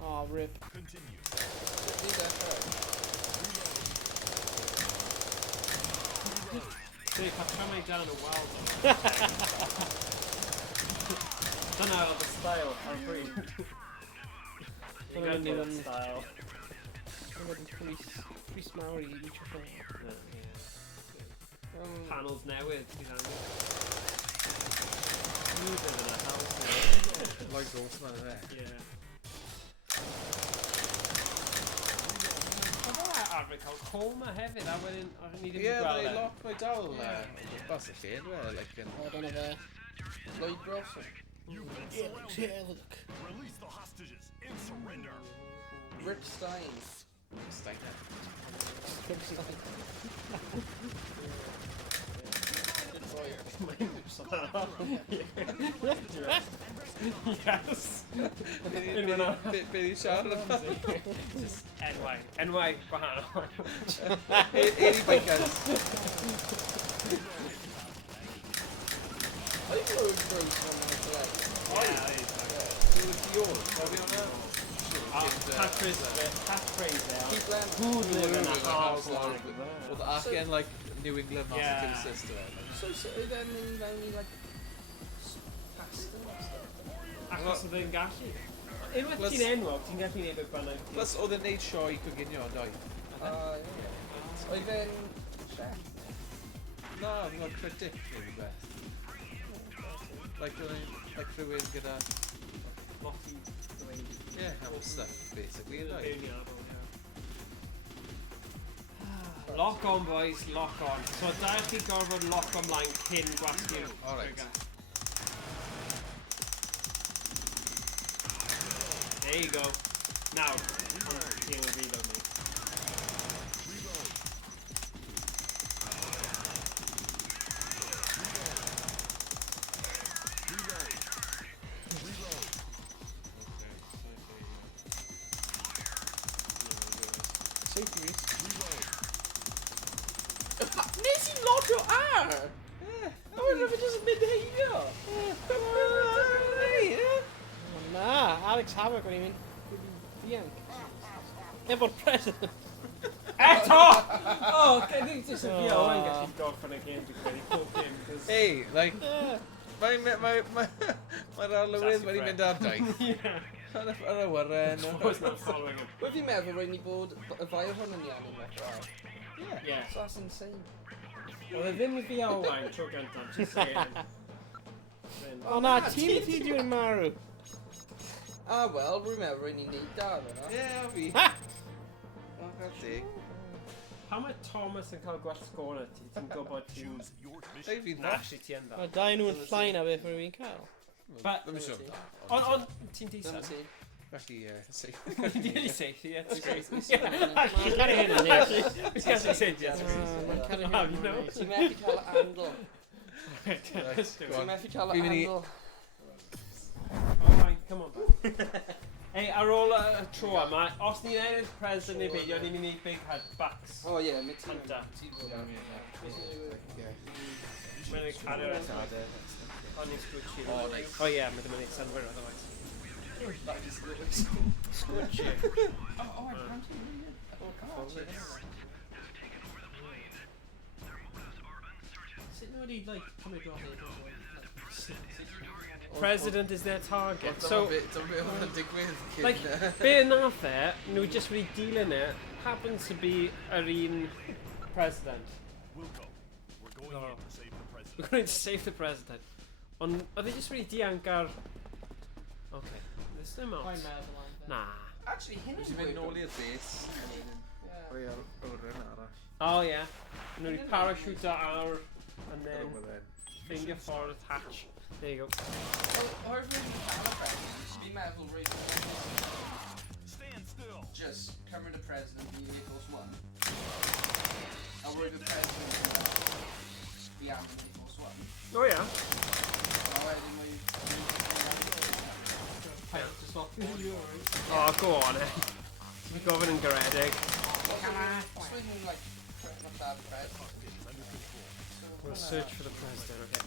Oh, rip. Continue. See, if I try my down a wild don't know the style, I'm free. You gotta do that style. I'm going to police Maori each of them. Panels newydd, ti'n angen. Smoother than a house. Like ghost man there. Yeah. Arfer cael coma hefyd, a wedyn, ni ddim Yeah, gweld they e. lock my dal bas y lle, dwi, like yn... O, dyna fe. Lloyd Bros. You've been Yeah, surrounded. look. Release the hostages and surrender. Rick Stein. Steiner. Yes. Be di siarad am? Just NY. NY gwahanol. 80 bikers. I think Lloyd Bros on my play. Dwi'n diol, cofio hwnna? Catchphrase Keep there. them. Who'd live in a house like like that? Oedd acen, like, New England Yeah. massacre system. So oedd e'n mynd fewn I like pasta and stuff. Achos oedd e'n gallu. Unwaith Plus- ti'n enwog, ti'n gallu neud o bynnag. Plus, oedd e'n neud sioe coginio, doi. Oedd e'n chef. Na, oedd e'n critic neu rhywbeth. Like rhywun gyda... Lot i ddweud. Yeah, am stuff, basically, doi. Lock on boys, lock on. So da chi gorfod lock on mlaen cyn gwasgu'r Alright. trigger. There you go. Now, deal with reload me. Safety Rhys. Nes i lodio ar! A wedyn fe jyst yn mynd heibio! O na, Alex Havoc o'n i'n mynd. Dianc. Efo'r president. Eto! Oh, I think just a fi Owain gallu gorffen y game dwi'n credu pob game. 'Cause- Hey, like... Mae'r arlywydd wedi mynd ar daith. Ar y wyren. Always not following him. Wel fi'n meddwl rhaid ni bod y ddau o hwn yn iawn yn ddechrau. Yeah. So that's insane. Oedd e ddim fi Owain tro gyntaf, just saying. O na, tîm ti dwi'n marw. Ah wel, rwy'n meddwl rhaid ni'n neud dar yna. Ie, o fi. Ha! O, gael dig. Pan mae Thomas yn cael gwell sgôr na ti, ti'n gwybod ti'n... Choose your Ei, mission. fi Na, dda. actually ti yn dda. Mae dau nhw'n llai na beth rwy'n cael. Ddim yn siŵr. Ond ti'n Dyma decent. ti. Felly, ie. Ti'n really safe, yeah, that's great. Mae'n cael hyn yn neis. It's actually safe, yes. Mae'n cael hyn Have you yn know? neis. Ti'n methu cael y handle. Let's do Ti'n it. methu cael y Fi'n mynd i- handle. Alright, come on back. Hey, ar ôl y tro yma, os ni'n ennill president neu beidio, ni'n mynd i big headbacks. O ie, mae ti'n... Hunter. Ie. Mae'n ei cario eto. Ond ni'n sgwtsi. O, nice. O ie, mae ddim yn ei synwyr otherwise. Sgwtsi. Sut nhw wedi, like, cymryd dros President is their target. So, Dyma beth oedd yn digwydd cyn... like, be nath e, nhw just wedi dilyn e, happens to be yr un president. Wilco, we're going in to save the president. We're going to save the president. Ond oedd e just wedi dianc ar... Okay, there's no Mae'n mouse. meddwl am fe. Nah. Actually, hyn Nes yn i fynd nôl gweud. i'r base. Yeah. O ie, o'r un arall. Oh yeah. Nhw wedi parachute ar and then Ar y wyren. ffeindio ffordd hatch. There you go. Wel, oherwydd rwy'n cael y president, fi'n meddwl rwy'n Stand still. just cymryd y president i Eagles 1. A rwy'n y president i am yn Eagles one. O ia. A wedyn mae... O, go on, eh. Ti'n gofyn yn garedig. Swing like... Fatha'r pres. We'll search for the president, okay.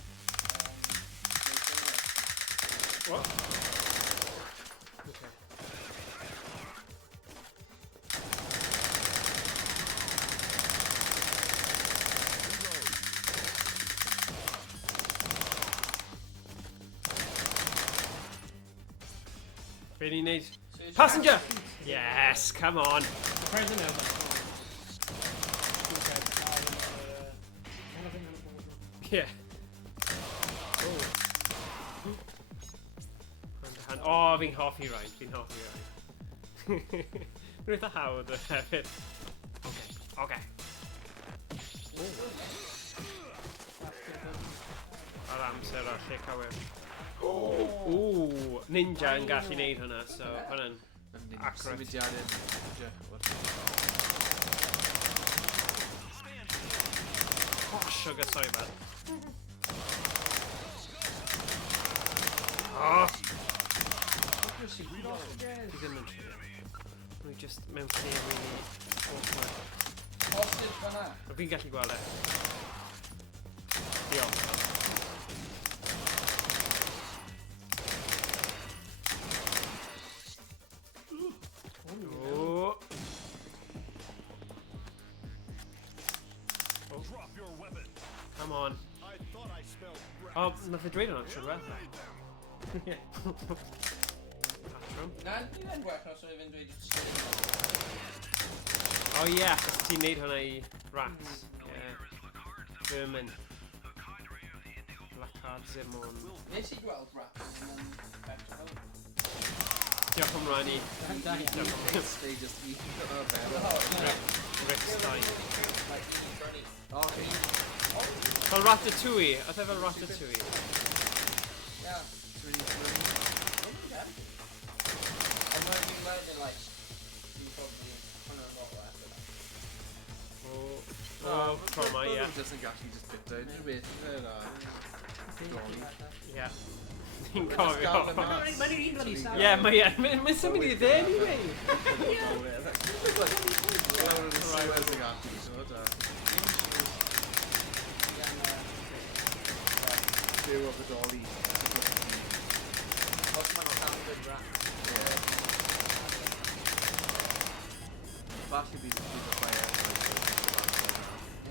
What? Okay. Be ni'n neud? Passenger! Yes, come on. Yeah. Oh, fi'n hoffi rhaid, fi'n hoffi rhaid. Mae'n eitha hawdd hefyd. Okay. Ar amser a lle cywir. Ooh, ninja yn gallu neud hwnna, so hwnna'n accurate. Oh, sugar, sorry man. Oh! Fi ddim yn siŵr. Rwy just mewn lle really awkward. Posib fan'na. Fi'n gallu gweld e. Diolch. Drop your weapon. Come on. I thought I smelled breath. Oh, mae fe dweud hwnna, siwr well. Yeah. Na, ni'n gwech os o'n i'n dweud Oh yeah, achos ti'n neud hwnna i rats. Yeah. Vermin. Black card Zimon. Nes i gweld rats yn petrol. Diolch am rani. They just eat Rhys Stein. Okay. Fel Ratatouille. Oedd e fel Ratatouille. Yeah. And when you learn it, like, you probably kind of got that. Oh, trauma, yeah. Just yn gallu just bit down your bit. Yeah. Ti'n cofio. Mae'n un bloody sad. Yeah, mae'n symud i dde anyway. Byw o fydoli. Os ma'n standard rat. Falle bydd y player.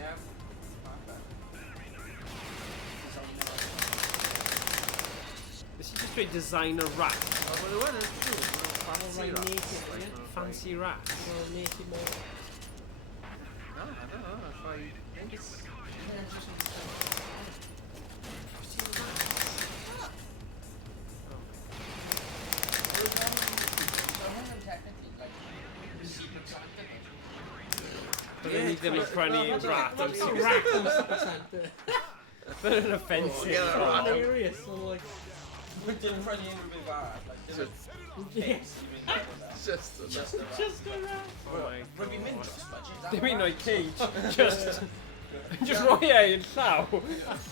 Yeah. This is just straight designer rat. Well, when it's true, fancy rats. Fancy rat. No, I don't know. If I think it's... But then you ddim yn prynu rat am Cymraeg. But an offensive. Hilarious. We didn't prynu unrhyw beth arall. Just a rat. Oh my Rwy'n fi'n mynd god. dros budget. Dim un o'i cage. Just roi e i'n llaw.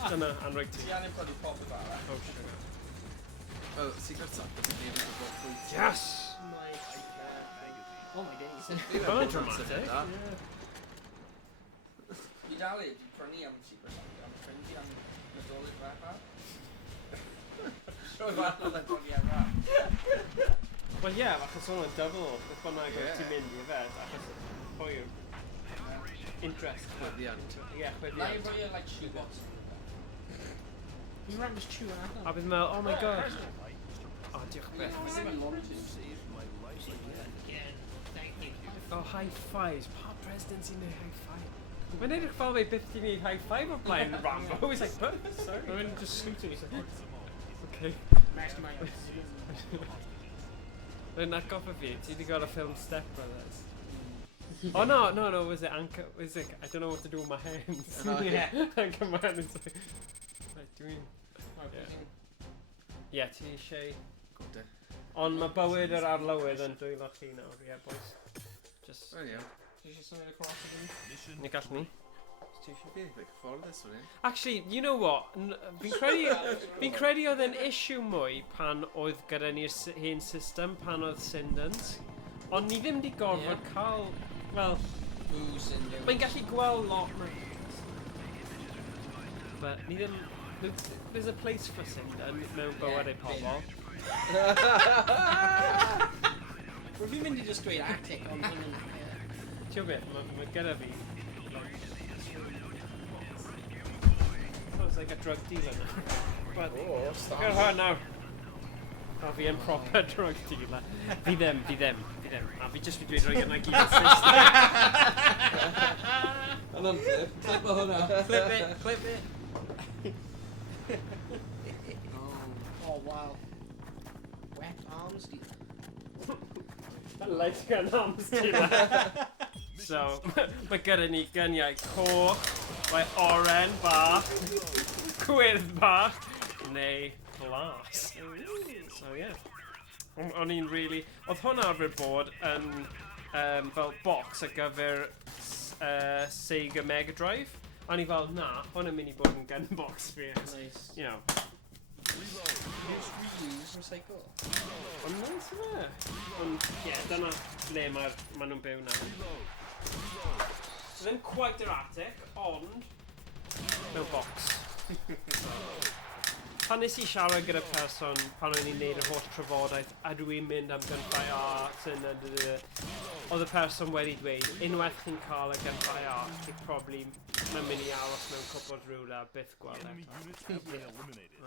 Dyna, anrwyg ti. Ti angen prynu popeth arall. Oh shit. Well, secret Santa. Yes! Oh my days. Well, dramatic. I dal i prynu am Secret Santa. Am ffrind i am Nadolig fach ar. Sure fan oedd yn prynu am rat. Wel ie, achos o'n double. Beth bynnag oedd ti'n mynd i yfed. Achos hwyr. Interest. Chwyddiant. Ie, Na i chwyddiant. roi e like shoe box. You ran this chew out. A bydd meddwl, oh my god. Oh, diolch beth. Ddim yn lot to. Oh, high fives. Pa president sy'n neud high five? Mae'n edrych fel fe byth ti'n neud high five o blaen Rambo. He's like, what? Sorry. I'm just shooting. Okay. Mastermind. Mae'n atgoffa fi, ti wedi gweld y ffilm Step Brothers? Oh no, was it Anchor? Was it, I don't know what to do with my hands. Yeah. Anchor Man is like, doing... Yeah, ti eisiau... Ond mae bywyd yr arlywydd yn dwylo chi nawr, yeah boys. Just... Oh yeah. Did you send it across again? Ni gall ni. Ti eisiau beth? Like ffordus hwnna? Actually, you know what? Fi'n credu oedd yn issue mwy pan oedd gyda ni'r hen system, pan oedd Syndans. Ond ni ddim di gorfod cael, well, mae'n gallu gweld lot mwy. But ni ddim, there's a place for Syndan mewn bywyd ei pobl. Wel fi'n mynd i just dweud Arctic ond hyn yn... Ti'n beth, mae gyda fi. It's like a drug dealer now. But, look at her now. Oh, fi yn proper drug dealer. Fi ddim. A fi just fi dweud roi yna gyd yn system. And on clip o hwnna. Clip it. Oh, wow. Wet arms dealer. Lightgun arms dealer. So, mae gyda ni gyniau coch, mae oren bach, gwyrdd bach, neu glas. So, yeah. O'n i'n really... Oedd hwnna arfer bod yn fel box ar gyfer Sega Mega Drive. A ni fel, na, hwnna'n mynd i bod yn gun box fi. Nice. You know. Use, reuse, recycle. Ond nice yna. Ond, ie, dyna le ma nhw'n byw na. Ddim quite yr attic, ond mewn box. Pan nes I siarad gyda person pan o'n i'n neud yr holl trafodaeth a dwi'n mynd am gynffau art oedd y person wedi dweud unwaith chi'n cael y gynffau art chi'n probably mae'n mynd I aros mewn cwpl rhywle a byth gweld Enemy units have been eliminated.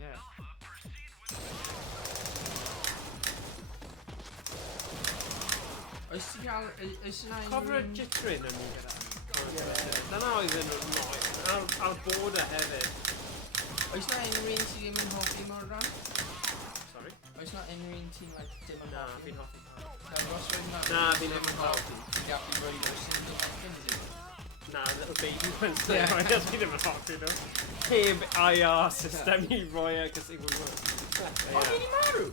Yeah. Oes ti'n cael... Oes yna Cofio'r jittrin yn ni gyda? Dyna oedd yn annoying. A'r border hefyd. Oes yna unrhyw un sy'n ddim yn hoffi mor ran? Sorry? Oes yna unrhyw un sy'n dim yn Na, hoffi? fi'n hoffi. Na, fi'n ddim yn hoffi. Ie, fi'n rhoi o'r sy'n ddim Na, little baby ones. Yeah. I guess fi ddim yn hoffi nhw. Heb IR system I roi e, cos it would work. O, fi'n I marw?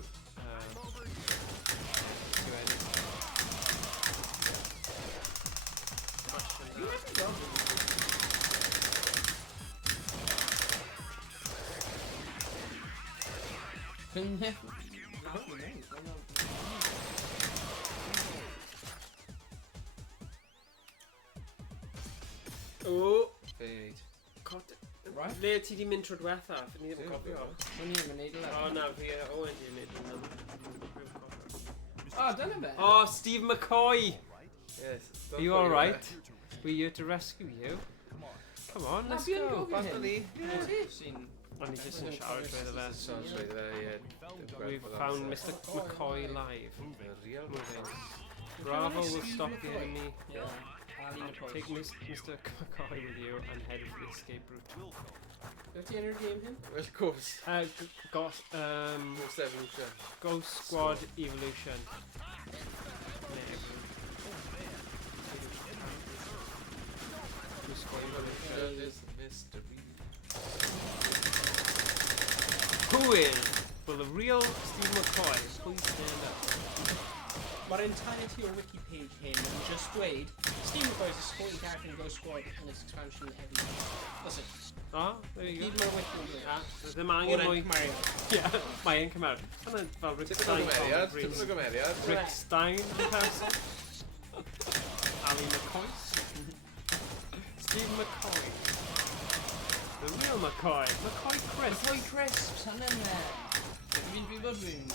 O! Be Right. Le ti di mynd trwy diwetha? Ni ddim yn cofio. O'n i ddim yn neud o O na, fi Owain di wneud hwnna. O, dyna fe? Oh, Steve McCoy! Yes. Are you alright? We're here to rescue you. Come on, let's go. Bas na ni. Sy'n... O'n i jyst yn siarad trwy fe. Sounds like that, We've found Mr. McCoy live. Real Bravo will stop the enemy. Yeah. Take Mr. McCoy with you and head for the escape route. Ydw ti enw'r game hyn? Well, of course. Ghost Evolution. Ghost Squad Evolution. Ghost Squad Evolution. There's mystery. Who is? Well, the real Steve McCoy. Please stand up. Mae'r entirety o'r wiki page hyn yn just dweud Steve McCoy is a supporting character in Ghost Squad and its expansion Heddiw. That's it. Oh, there you Gyd go. mae'r wiki yn dweud. Ddim angen mwy. Cymraeg. Yeah, mae e'n cymryd. Hwna'n fel Rick Stein. Tipyn o gymeriad. Rick Stein yn person. Ali McCoy. Steve McCoy. The real McCoy. McCoy Crisp. McCoy Crisps, hynny'n me. Fi'n dwi bod fi'n...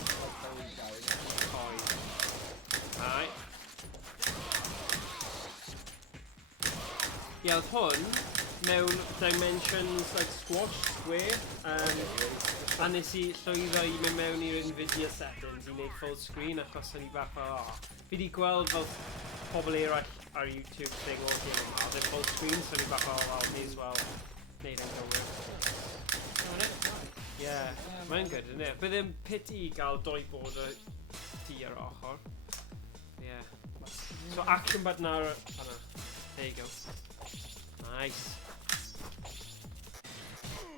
McCoy. Right. Ie, oedd hwn mewn dimensions like squash, square, a nes I llwyddo I mynd mewn i'r Nvidia settings I wneud full screen achos o'n I bach fel Fi di gweld fel pobl eraill ar YouTube thing o'r hyn yma, oedd full screen, so o'n I bach fel ni as well, wneud e'n gywir. Yeah, mae'n good, isn't it? Bydd yn pity I gael doi bod o di ar ochr. Yeah. So action button ar... There you go. Nice.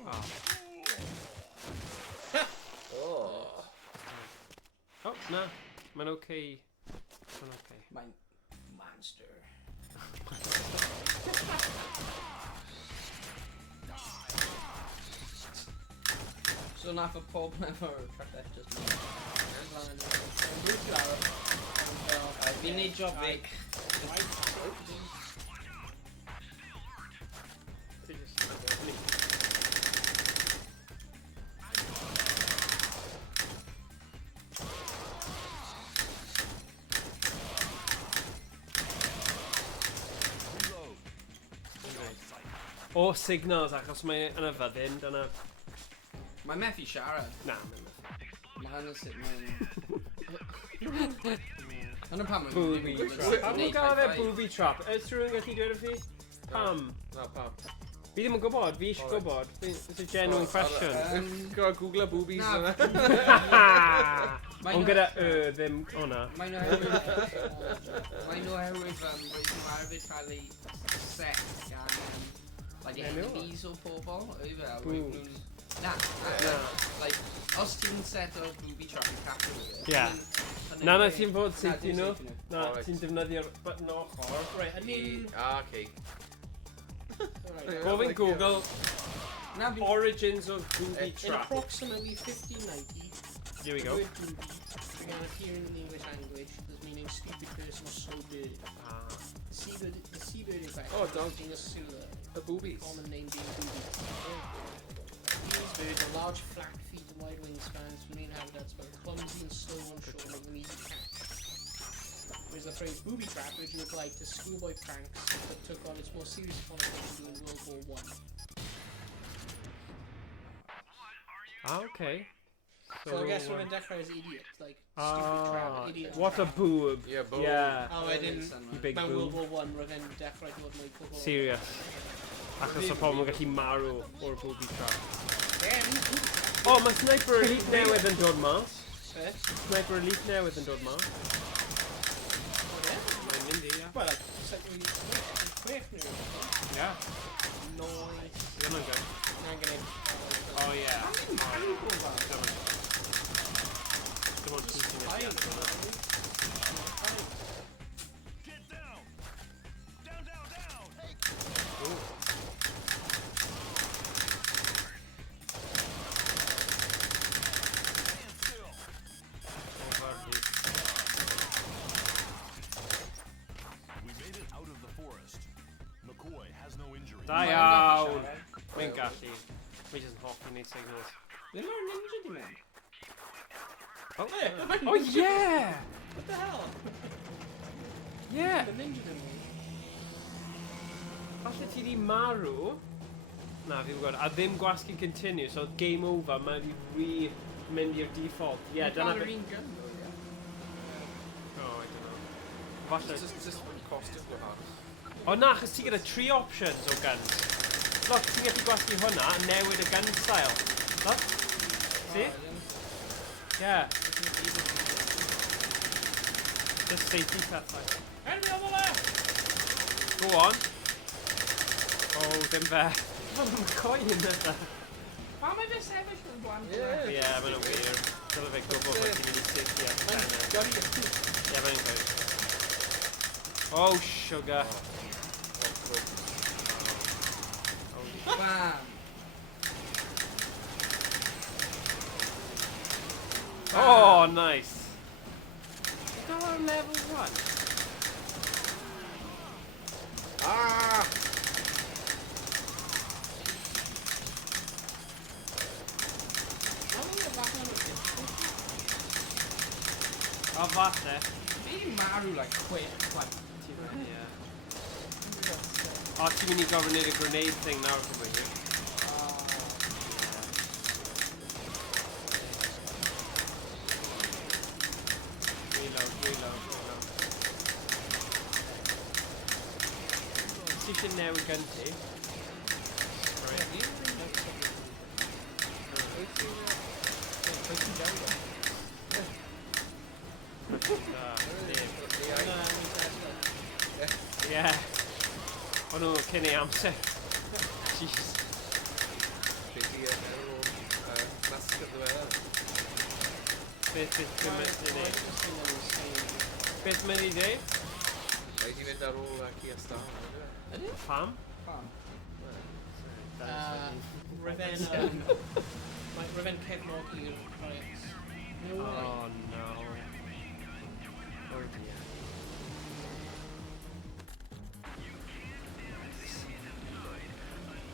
Oh. Oh. Oh, na. Mae'n okay. Mae'n okay. Mae'n monster. So nath y pob efo trafferth just mynd. Fi'n neud job fi. O signals, achos mae yn y fyddin, dyna... Mae methu siarad. Na, Mae hynny sut mae'n... Hynny pam mae'n... Booby trap. Pam nhw'n gael fe booby trap? Ys rhywun gallu dweud wrth fi? Pam? Na, pam. Fi ddim yn gwybod, fi eisiau gwybod. It's a genuine question. Go Google boobies yna. Ond gyda ddim hwnna. Mae nhw oherwydd rwy'n cyfarfod cael ei set gan like enemies o pobl. Na. Like, os ti'n set o booby trap i cadw Ie. Na ti'n fod safety nhw. Na, ti'n defnyddio'r button ochr. Right, a ni'n... Okay. Gofyn Google Na, origins of booby In trap. approximately 1590, Here we the go. word booby began appearing in the English language as meaning stupid person or so bird. The seabird in fact, Oh, dog. being a singular, The boobies. common name being booby. These birds are large, flat feet and wide wingspans, main habitats, but clumsy and slow on shore, making them easy to catch. Whereas the phrase booby trap originally applied to schoolboy pranks, but took on its more serious connotation during World War I. Ah, okay. So I guess we're in dechrau as idiot, like stupid trap, idiot. What a boob. Yeah, boob. Yeah. Oh, I didn't. You big Mewn World boob. War I, roedd e'n dechrau dod mewn pobl. Serious. Achos o pobl yn gallu marw o'r booby trap. O, mae Sniper Elite newydd yn dod mas. Sniper Elite newydd yn dod mas. Mae'n mynd i, ia. Well, like, quick new. Yeah. Nice. Ddim yn good. Na'n gynnu. Oh, yeah. Dim ond pwysig Fine. yna. Get down! Down, down, down! Stand still! We made it out of the forest. McCoy has no injury. Da iawn. Mae'n gallu. Fi jyst yn hoffi wneud signals. Ble mae'r ninja di mewn? Oh, yeah! What the hell? Yeah! The ninja didn't move. Falle ti di marw. Na, fi ddim gwybod. A ddim gwasgu continue, so game over, mae fi mynd i'r default. Yeah, dyna Mae'r beth... un gun though, yeah. Oh, I don't know. Falle... Just cost of gwahanol. O na, achos ti gyda 3 options o guns. Look, ti'n gallu gwasgu hwnna a newid y gun style. Look. See? Yeah. Just safety pethau. Henry on the left! Go on. Oh, dim fe. Mae'n coen yna. Pam mae fe sefyll yn blant? Ie, mae'n wir. Dyle fe gwybod bod ti'n mynd i safety ar tennis. Gyrru. Ie, mae'n coen. Oh, sugar. Bam! Oh, nice. Go on level 1. Ah! O, falle. Fi'n marw like quick, like... Ie. O, ti'n mynd i gofyn neud y grenade thing nawr, Cymraeg. Reload. Ti eisiau newid gun ti? Ie. O'n nhw cyn ei amser. Jeez. Beth i nasg yn ddiweddar. Beth mynd i neud? Beth mynd i neud? Rhaid i fynd ar ôl ac i ystafell. Pam? Reven, like Reven Kevnog i'r plant. Oh no. Oh dear.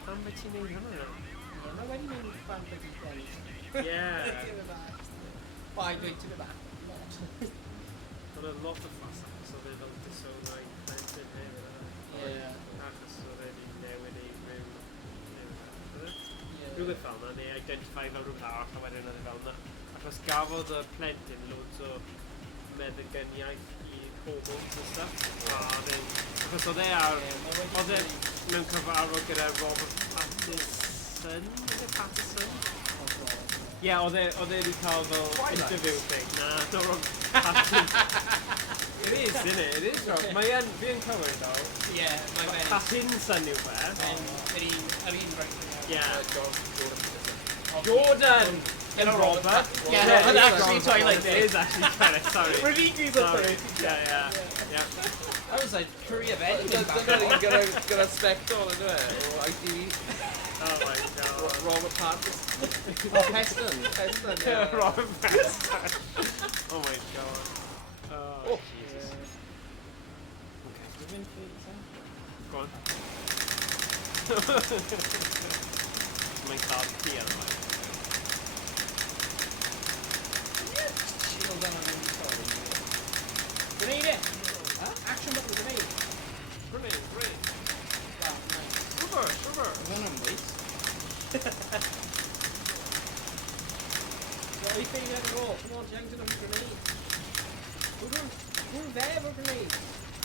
Pam beth ti'n neud hwnna? Mae wedi mynd fan beth i'n plant. Yeah. Bai, dweud ti'n y bach. But a lot of fuss so they don't do so like planted here. Yeah. Achos o wedi newid ei ryw... Rhywbeth fel yna, neu identify fel rhywbeth arall a wedyn oedd e fel yna. Achos gafodd y plentyn loads o meddygyniaeth I hormones and stuff. Achos oedd e ar... Oedd e mewn cyfarfod gyda Robert Pattinson? Is it Pattinson? Ie, oedd e wedi cael fel interview thing. Na, no Robert Pattinson. It is, isn't it? It is. Mae yn, fi yn cywir though. Ie, mae fe'n... Pattinson yw fe. Yr un rhaid. Yeah. Jordan! And Robert. Yeah, that's actually Twilight It is actually correct, sorry. Ridiculous Sorry. Yeah. I was like, Curry of Eddie. Gyda Spectol yn dweud, o ITV. Oh my god. Robert Pattinson. Peston. Yeah. Robert Pattinson. Oh my god. Oh, Jesus. Okay. Go on. Mae'n cael tea ar yma. Shield on an sorry. Grenade it! Action button grenade. Brilliant. Wow, nice. Sugar. Is that on waste? So I think that roll. Come on, Jack, to them grenade. We're there for grenades.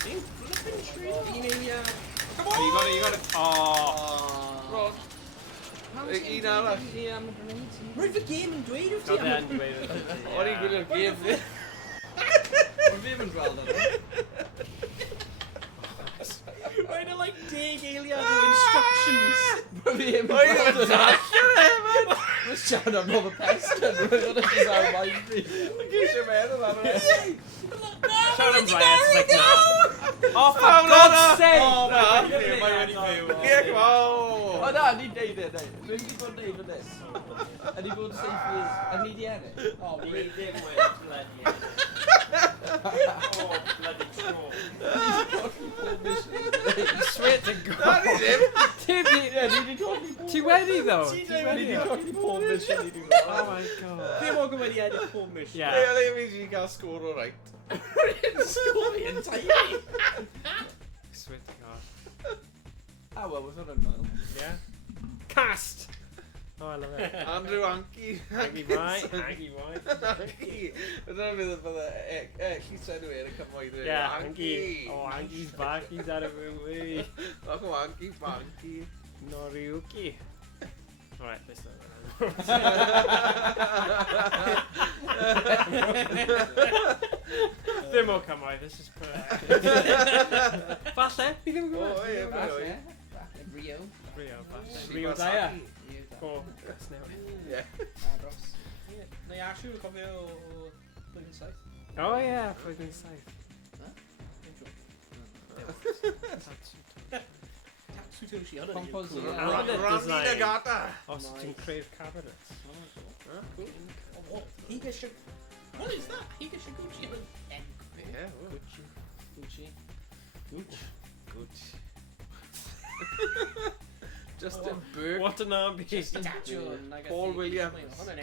You flipping tree. Come on! Oh, you got it. Oh. Ron. Un arall. Roedd fy gêm yn dweud wrth ti Got that dweud. O'n i'n gwylio'r gêm fi. O'n fi yn gweld hwnna. Roedd like 10 eiliad o instructions. O'n fi yn gweld hwnna. Mae'n siarad am Robert Peston. Roedd hwnna just ar mind fi. Yn geisio meddwl am hwnna. Siarad am Brian, it's like, no. Oh, for God's sake! Oh, na, Mae wedi fyw. Ie, come on. O na, ni'n deud e, Dwi'n wedi bod yn deud hwnna. A ni bod yn seithi, a ni di ennill. Oh, We wait. did win, bloody hell. Oh, bloody troll. Swear to Na, God. ni ddim. Ti wedi though? Ti Ti wedi. wedi? colli pob mission i dwi'n Oh my God. Dim o gwybod i edrych pob mission. Yeah. Ie, oedd e'n mynd I gael sgwr o right. Sgwri yn tiny. Swear to God. Ah, wel, was hwnna'n noel. Yeah. Cast! Oh, I love it. Andrew Anki. Aggie White. Aggie White. Anki. Dyna'n fydd yn fydda llysenwyr yn cymoeddi. Yeah, Angie. Oh, Angie's back. He's out of the way. Loch o Anki, Banki. Noriuki. Alright, let's start that. Dim o cymoedd, this is correct. Falle, fi ddim yn gwybod. O, ie, Falle. Rio. Rio, falle. Rio Daya. Go, gas newydd. Ie. Aros. Na i actually cofio o blwyddyn saith. Oh yeah, flwyddyn saith. Tatsutoshi, hwnna. Composite. Cool. Randy Nagata. Os ti'n creu'r cabinets. Higa Shig... What is that? Higa Shiguchi. Ie, Gucci. Justin Burke. What an army. Paul Williams.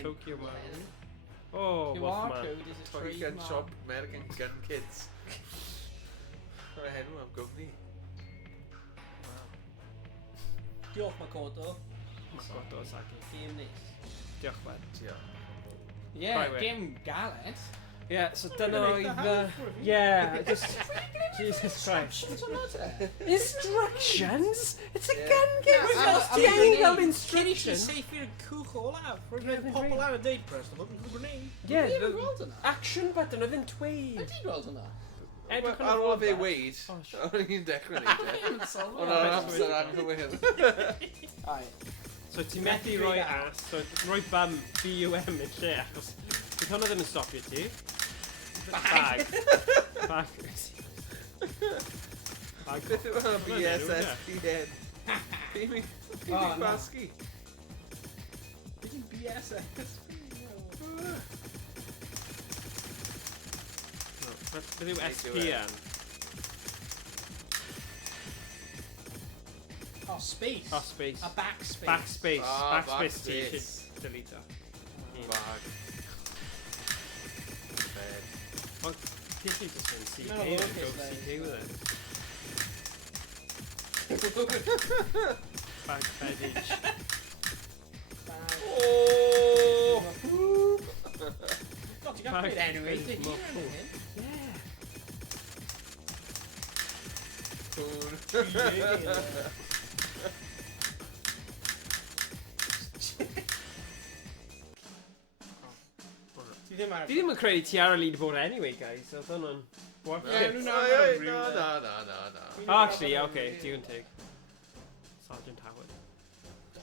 Tokyo Man. Oh, QR Wolfman. code is a Toy gun trademark. shop, American Gun Kids. Rwy'n henw am gwmni. Diolch Makoto. Makoto Saki. Game neis. Diolch bad. Yeah, Right way. game galed. Yeah, so dyna Gonna make oedd the the... house for you. Yeah, just... Jesus Christ. What's on that? Instructions? It's a Yeah. gun game! Yeah, What's I'm the a angle grenade. instruction? safe i'r cwch o laf. Rwy'n Yeah, gwneud pobl ar y deud press. Dwi'n gwneud grenade. Yeah, Dwi'n the gweld hwnna. action button oedd yn tweed. Ydy gweld hwnna? Edrych yn Ar ôl fod fe that. weid, Oh, shit. o'n i'n dechrau neud e. Ond ar amser anghywir. Ai. So ti methu roi as, so roi bum BUM yn lle, achos bydd hwnna ddim yn stopio ti. Bag. Bag. Beth yw hwnna BSSPN? Be no. basgi. Did you BSS? Beth yw SPN? Oh, space. Oh, space. A backspace. Backspace. Ah, Backspace T. backspace. Delete that. Bag. Bed. Oh, this is just in CK No, then. lowercase Go then. CK with it. Bag fetish. Oh! God, you got Bag it anyway, fetish didn't you? muffled. Yeah. Fi ddim yn credu ti ar y leaderboard anyway, guys. So oedd hwnna'n... What? Yeah, Shit. no. Oh, actually, okay. Digon teg. Sergeant Howard.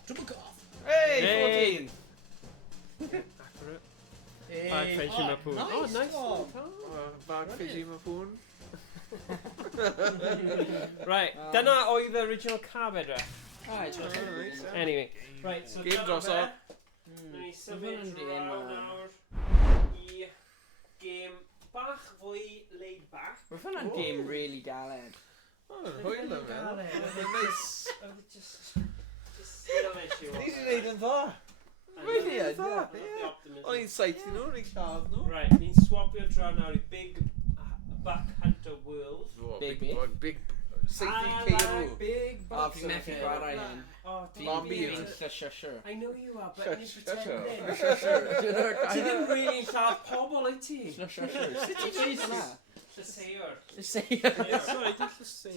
Double cough. Hey! 14! Accurate. Hey. Bag fetching my pool. Nice Oh, nice one. one. Bag fideo my phone. Right, dyna oedd the original Cabedra. Alright, Anyway, right, so Game dyna drosodd. fe. Ni Hwnna'n symud dim, draw nawr i gêm bach fwy laid back. Roedd hwnna'n game really galed. Oh, hwyl am e. Mae'n neis. Just sydd am eisiau. Ni wedi gwneud yn dda. Really, yn dda. O'n i'n saith nhw, o'n i'n lladd nhw. Right, ni'n swapio draw nawr i Big Buck Hunter World. Big. Big. I Safety like Cairo. big O, bucks. fi'n methu chwarae hyn. Oh, Mam fi Fi'n yw. llysysio. I know you are, but ni'n Shush, pretending. Ti ddim really lladd pobl, wyt ti? Llysysio. Sut ti'n dweud hwnna? Llyseir. Say. Sorry, dwi'n llyseir.